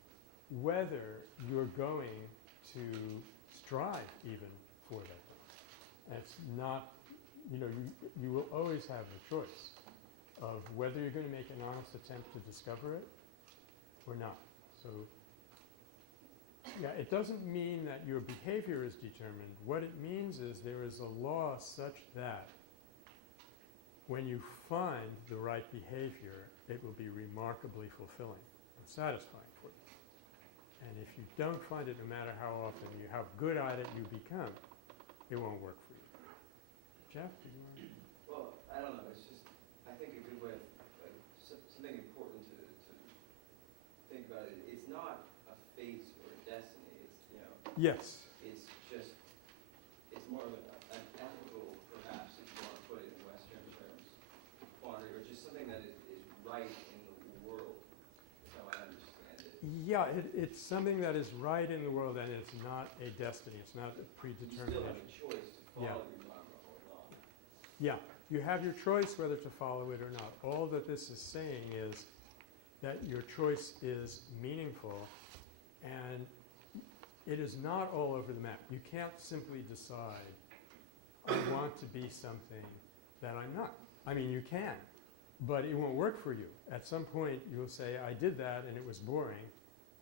whether you're going to strive even for that. That's not, you know, you will always have the choice of whether you're going to make an honest attempt to discover it or not. So, yeah, it doesn't mean that your behavior is determined. What it means is there is a law such that when you find the right behavior, it will be remarkably fulfilling and satisfying for you. And if you don't find it, no matter how often how good at it you become, it won't work for you. Jeff, did you want to? Well, I don't know. It's just, I think a good way of, like, something important to think about it. It's not a fate or a destiny. It's, you know, Yes. it's just, it's more of an ethical, perhaps, if you want to put it in Western terms, quandary, or just something that is right in the world, is how I understand it. Yeah, it's something that is right in the world and it's not a destiny. It's not a You still predetermined. have a choice to follow your dharma or not. Yeah, you have your choice whether to follow it or not. All that this is saying is that your choice is meaningful and it is not all over the map. You can't simply decide, I want to be something that I'm not. I mean, you can, but it won't work for you. At some point, you'll say, I did that and it was boring,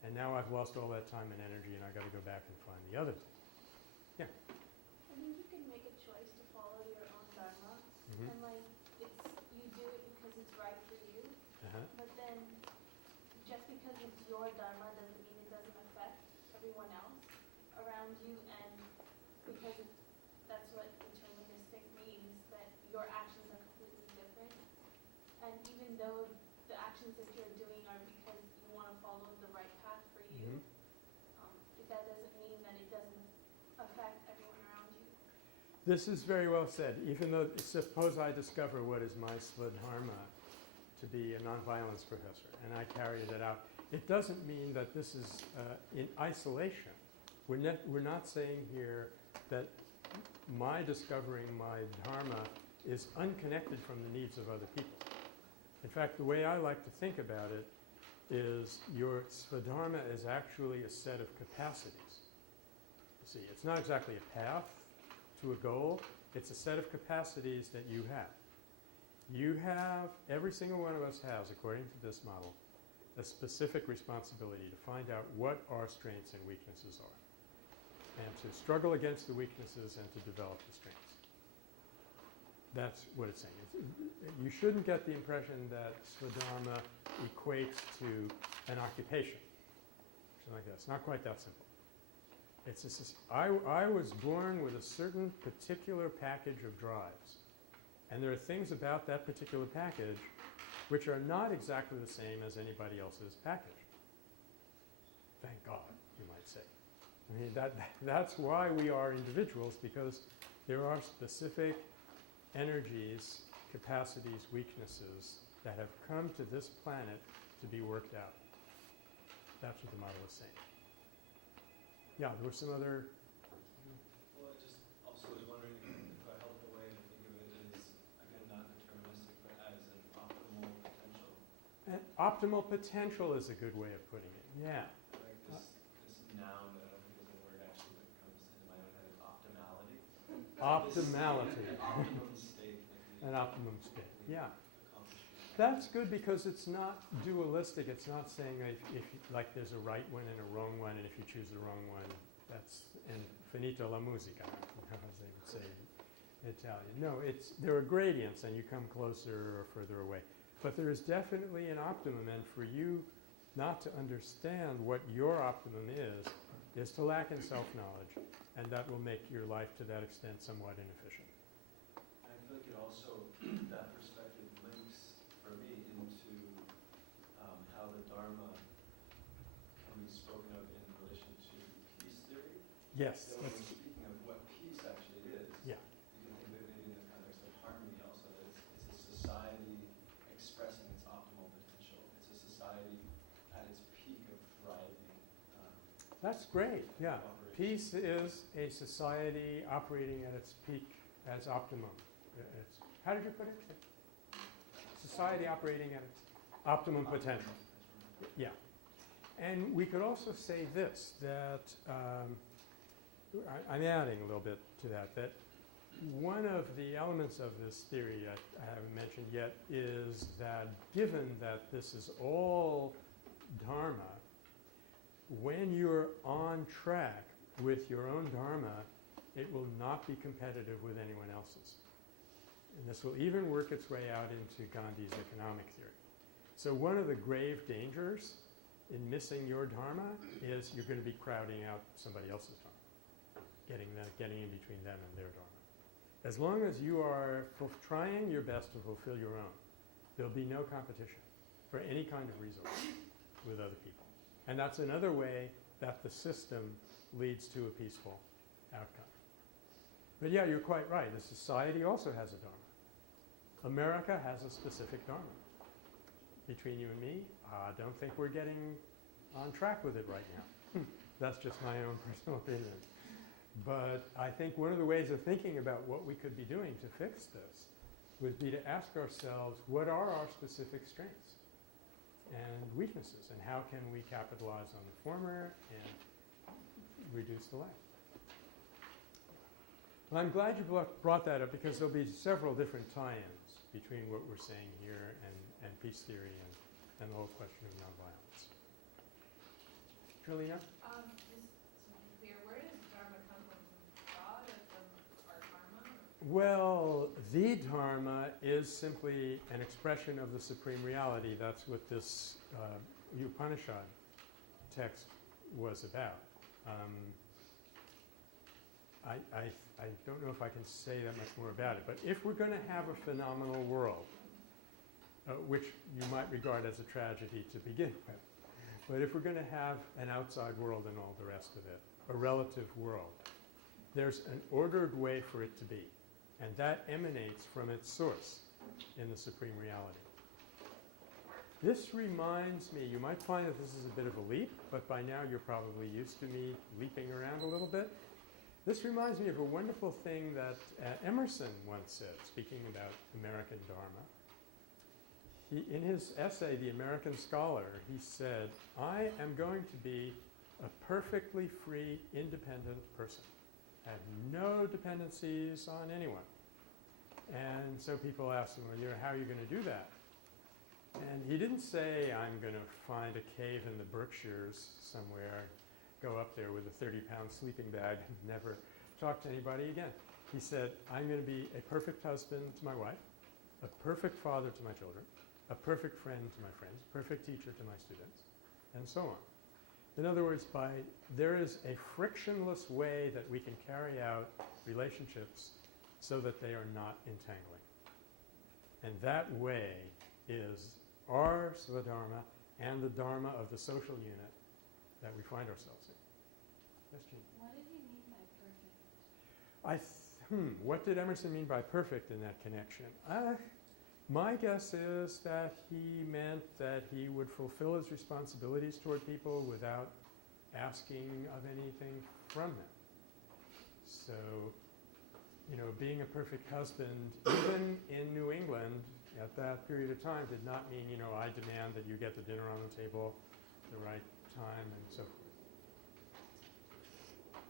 and now I've lost all that time and energy and I've got to go back and find the other thing. I think you can make a choice to follow your own dharma, Mhm. and like you do it because it's right for you. Uh-huh. But then, just because it's your dharma doesn't mean it doesn't affect everyone else around you, and because that's what deterministic means, that your actions are completely different. And even though the actions that you're doing are because you want to follow the right path for you, Mhm. that doesn't mean that it doesn't affect everyone around you. This is very well said. Even though, suppose I discover what is my Svadharma to be a nonviolence professor, and I carry that out. It doesn't mean that this is in isolation. We're not saying here that my discovering my dharma is unconnected from the needs of other people. In fact, the way I like to think about it is your Svadharma is actually a set of capacities. You see, it's not exactly a path to a goal. It's a set of capacities that you have. You have, every single one of us has, according to this model, a specific responsibility to find out what our strengths and weaknesses are, and to struggle against the weaknesses and to develop the strengths. That's what it's saying. You shouldn't get the impression that Svadharma equates to an occupation. Something like that. It's not quite that simple. I was born with a certain particular package of drives. And there are things about that particular package which are not exactly the same as anybody else's package. Thank God, you might say. I mean, that's why we are individuals, because there are specific energies, capacities, weaknesses that have come to this planet to be worked out. That's what the model is saying. Yeah, there were some other. Well, I just also was wondering if a helpful way to think of it is, again, not deterministic, but as an optimal potential. And optimal potential is a good way of putting it, yeah. Like this noun that I don't think is a word actually that comes into my own head is optimality. Optimality. An optimum state. An optimum state, yeah. Accomplishment. That's good because it's not dualistic. It's not saying if like there's a right one and a wrong one, and if you choose the wrong one, that's finita la musica, as they would say in Italian. No, there are gradients, and you come closer or further away. But there is definitely an optimum, and for you not to understand what your optimum is to lack in self-knowledge, and that will make your life to that extent somewhat inefficient. I feel like it also, that perspective links for me into how the Dharma can be spoken of in relation to peace theory. Yes, So when that's, we're speaking of what peace actually is, yeah. you can think of it maybe in the context of harmony also, that it's a society expressing its optimal potential. It's a society at its peak of thriving. That's great, yeah. Operation. Peace is a society operating at its peak as optimum. How did you put it? Society operating at its optimum potential. Yeah. And we could also say this, that I'm adding a little bit to that one of the elements of this theory I haven't mentioned yet is that given that this is all Dharma, when you're on track with your own Dharma, it will not be competitive with anyone else's. And this will even work its way out into Gandhi's economic theory. So one of the grave dangers in missing your Dharma is you're going to be crowding out somebody else's Dharma, getting in between them and their Dharma. As long as you are trying your best to fulfill your own, there'll be no competition for any kind of resource with other people. And that's another way that the system leads to a peaceful outcome. But yeah, you're quite right. The society also has a Dharma. America has a specific Dharma. Between you and me, I don't think we're getting on track with it right now. That's just my own personal opinion. But I think one of the ways of thinking about what we could be doing to fix this would be to ask ourselves, what are our specific strengths and weaknesses, and how can we capitalize on the former and reduce the latter? Well, I'm glad you brought that up, because there'll be several different tie-ins between what we're saying here and peace theory and the whole question of nonviolence. Trilina? Just to be clear, where does Dharma come from? From God or from our karma? Well, the Dharma is simply an expression of the supreme reality. That's what this Upanishad text was about. I don't know if I can say that much more about it, but if we're going to have a phenomenal world, which you might regard as a tragedy to begin with, but if we're going to have an outside world and all the rest of it, a relative world, There's an ordered way for it to be, and that emanates from its source in the supreme reality. This reminds me, you might find that this is a bit of a leap, but by now you're probably used to me leaping around a little bit. This reminds me of a wonderful thing that Emerson once said, speaking about American Dharma. In his essay, The American Scholar, he said, I am going to be a perfectly free, independent person. I have no dependencies on anyone. And so people ask him, well, how are you going to do that? And he didn't say, I'm going to find a cave in the Berkshires somewhere, go up there with a 30-pound sleeping bag and never talk to anybody again. He said, I'm going to be a perfect husband to my wife, a perfect father to my children, a perfect friend to my friends, perfect teacher to my students, and so on. In other words, there is a frictionless way that we can carry out relationships so that they are not entangling. And that way is our Svadharma and the Dharma of the social unit that we find ourselves in. Yes, Jean? What did he mean by perfect? What did Emerson mean by perfect in that connection? My guess is that he meant that he would fulfill his responsibilities toward people without asking of anything from them. So, being a perfect husband, even in New England at that period of time, did not mean, I demand that you get the dinner on the table at the right time and so forth.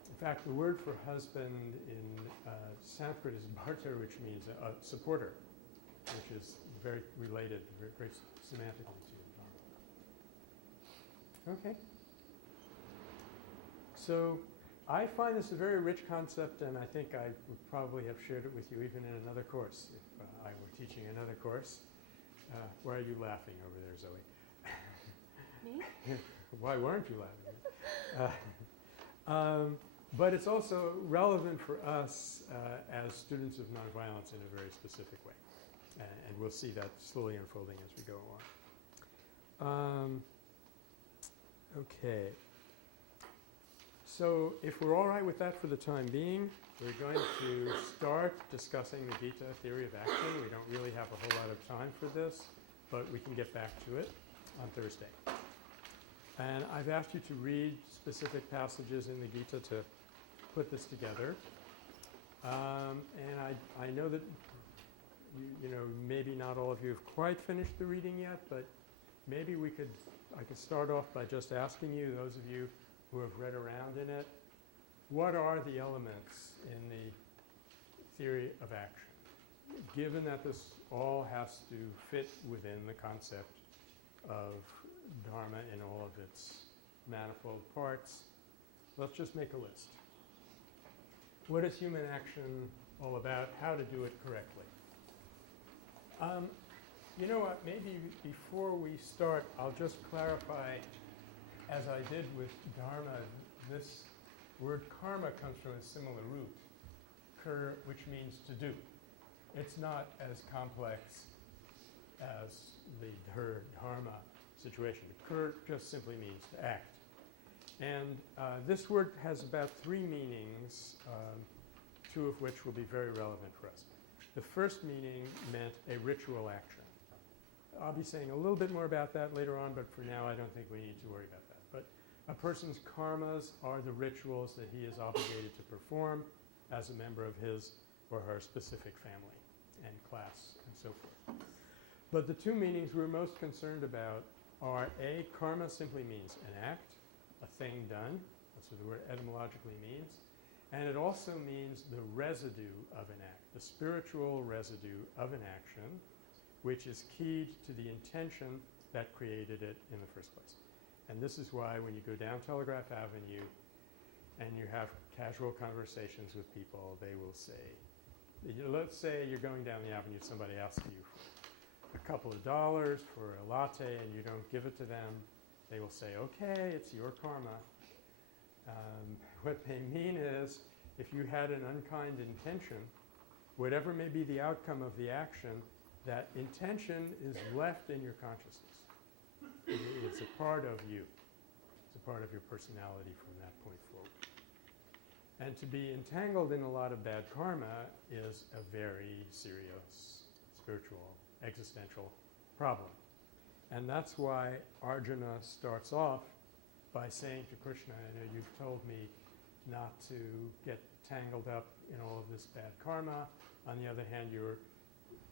In fact, the word for husband in Sanskrit is bhartar, which means a supporter, which is very related, very semantically to Dharma. Okay. So I find this a very rich concept, and I think I would probably have shared it with you even in another course if I were teaching another course. Why are you laughing over there, Zoe? Me? Why weren't you laughing? But it's also relevant for us as students of nonviolence in a very specific way. And we'll see that slowly unfolding as we go along. Okay. So if we're all right with that for the time being, we're going to start discussing the Gita theory of action. We don't really have a whole lot of time for this, but we can get back to it on Thursday. And I've asked you to read specific passages in the Gita to put this together. And I know that maybe not all of you have quite finished the reading yet, but maybe I could start off by just asking you, those of you who have read around in it, what are the elements in the theory of action? Given that this all has to fit within the concept of Dharma in all of its manifold parts, let's just make a list. What is human action all about? How to do it correctly? You know what? Maybe before we start, I'll just clarify, as I did with Dharma, this word karma comes from a similar root, kur, which means to do. It's not as complex as the dharma situation. Kur just simply means to act. And this word has about 3 meanings, 2 of which will be very relevant for us. The first meaning meant a ritual action. I'll be saying a little bit more about that later on, but for now I don't think we need to worry about that. But a person's karmas are the rituals that he is obligated to perform as a member of his or her specific family and class and so forth. But the 2 meanings we're most concerned about are A, karma simply means an act, a thing done. That's what the word etymologically means. And it also means the residue of an act, the spiritual residue of an action, which is keyed to the intention that created it in the first place. And this is why when you go down Telegraph Avenue and you have casual conversations with people, they will say, let's say you're going down the avenue, somebody asks you for a couple of dollars for a latte and you don't give it to them, they will say, okay, it's your karma. What they mean is, if you had an unkind intention, whatever may be the outcome of the action, that intention is left in your consciousness. It's a part of you. It's a part of your personality from that point forward. And to be entangled in a lot of bad karma is a very serious spiritual, existential problem. And that's why Arjuna starts off by saying to Krishna, I know you've told me not to get tangled up in all of this bad karma. On the other hand, you're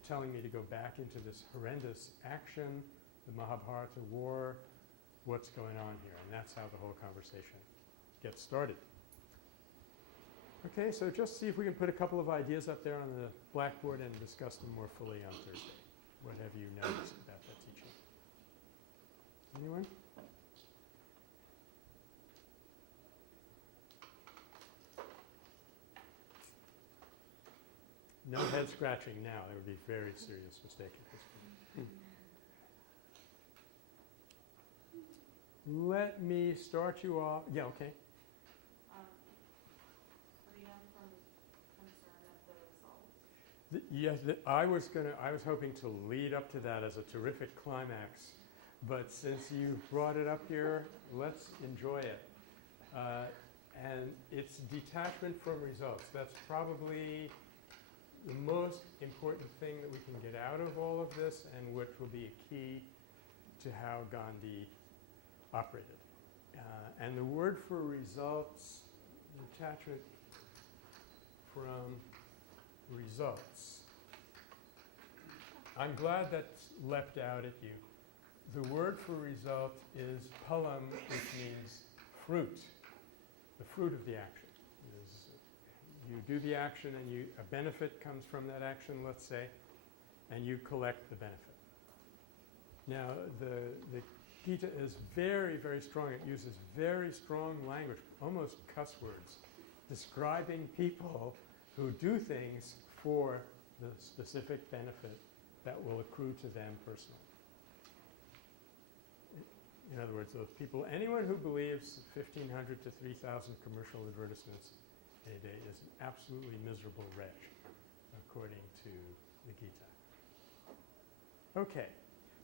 telling me to go back into this horrendous action, the Mahabharata war. What's going on here? And that's how the whole conversation gets started. Okay, so just see if we can put a couple of ideas up there on the blackboard and discuss them more fully on Thursday. What have you noticed about that teaching? Anyone? No head scratching now. That would be a very serious mistake at this point. Let me start you off. Yeah, okay. Freedom from concern at the results. Yes, I was hoping to lead up to that as a terrific climax, but since you brought it up here, let's enjoy it. And it's detachment from results. That's probably the most important thing that we can get out of all of this, and which will be a key to how Gandhi operated. And the word for results, detachment from results. I'm glad that's leapt out at you. The word for result is palam, which means fruit, the fruit of the action. You do the action and a benefit comes from that action, let's say, and you collect the benefit. Now, the Gita is very, very strong. It uses very strong language, almost cuss words, describing people who do things for the specific benefit that will accrue to them personally. In other words, those people, anyone who believes 1,500 to 3,000 commercial advertisements a day is an absolutely miserable wretch, according to the Gita. Okay.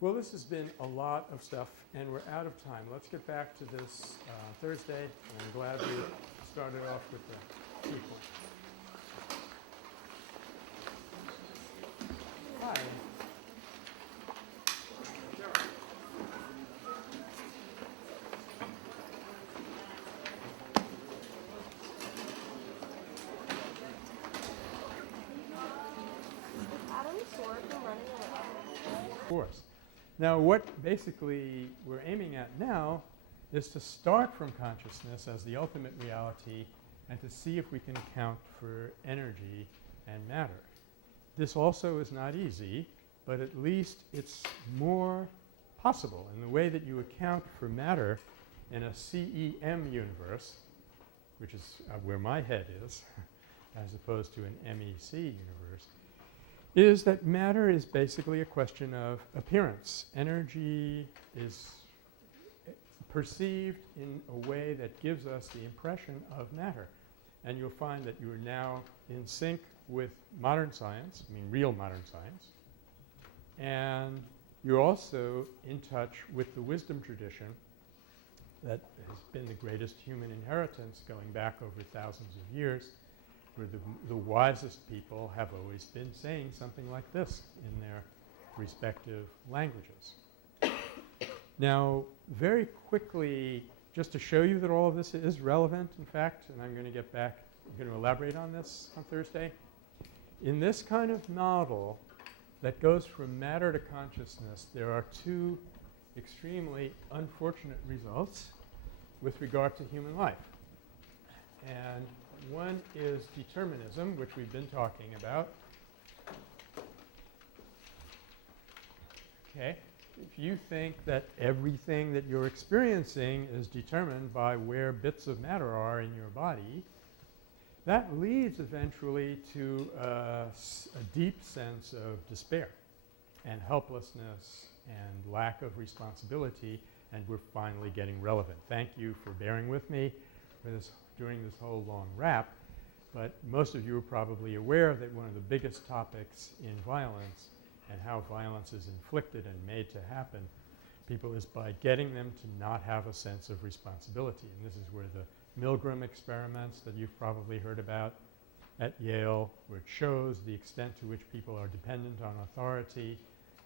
Well, this has been a lot of stuff, and we're out of time. Let's get back to this Thursday. I'm glad we started off with the key point. Hi. Of course. Now, what basically we're aiming at now is to start from consciousness as the ultimate reality and to see if we can account for energy and matter. This also is not easy, but at least it's more possible in the way that you account for matter in a CEM universe, which is where my head is, as opposed to an MEC universe, is that matter is basically a question of appearance. Energy is perceived in a way that gives us the impression of matter. And you'll find that you are now in sync with modern science, I mean real modern science, and you're also in touch with the wisdom tradition that has been the greatest human inheritance going back over thousands of years, where the wisest people have always been saying something like this in their respective languages. Now, very quickly, just to show you that all of this is relevant, in fact, and I'm going to get back, I'm going to elaborate on this on Thursday. In this kind of model that goes from matter to consciousness, there are two extremely unfortunate results with regard to human life. And one is determinism, which we've been talking about. Okay. If you think that everything that you're experiencing is determined by where bits of matter are in your body, that leads eventually to a deep sense of despair and helplessness and lack of responsibility, and we're finally getting relevant. Thank you for bearing with me for this during this whole long rap, but most of you are probably aware that one of the biggest topics in violence and how violence is inflicted and made to happen people is by getting them to not have a sense of responsibility. And this is where the Milgram experiments that you've probably heard about at Yale, where it shows the extent to which people are dependent on authority.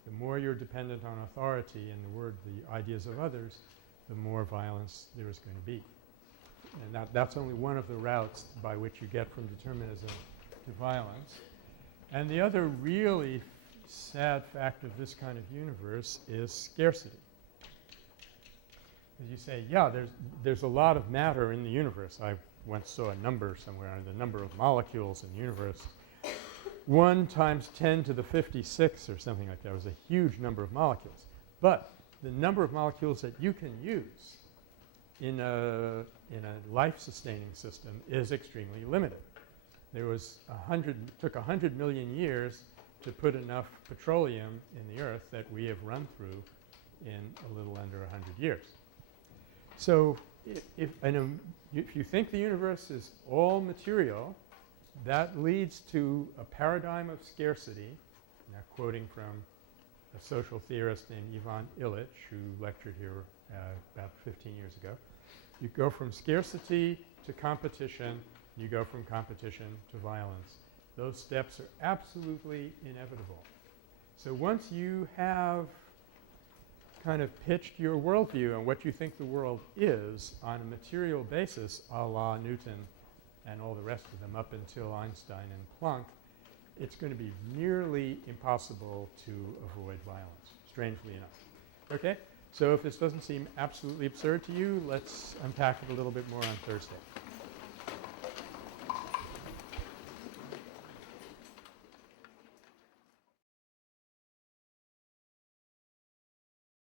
The more you're dependent on authority and the ideas of others, the more violence there is going to be. And that's only one of the routes by which you get from determinism to violence. And the other really sad fact of this kind of universe is scarcity. As you say, yeah, there's a lot of matter in the universe. I once saw a number somewhere on the number of molecules in the universe. 1 times 10 to the 56 or something like that was a huge number of molecules. But the number of molecules that you can use in a life-sustaining system is extremely limited. There was took 100 million years to put enough petroleum in the earth that we have run through in a little under 100 years. So if you think the universe is all material, that leads to a paradigm of scarcity. Now quoting from a social theorist named Ivan Illich, who lectured here about 15 years ago. You go from scarcity to competition, you go from competition to violence. Those steps are absolutely inevitable. So once you have kind of pitched your worldview and what you think the world is on a material basis, a la Newton and all the rest of them up until Einstein and Planck, it's going to be nearly impossible to avoid violence, strangely enough. Okay? So if this doesn't seem absolutely absurd to you, let's unpack it a little bit more on Thursday.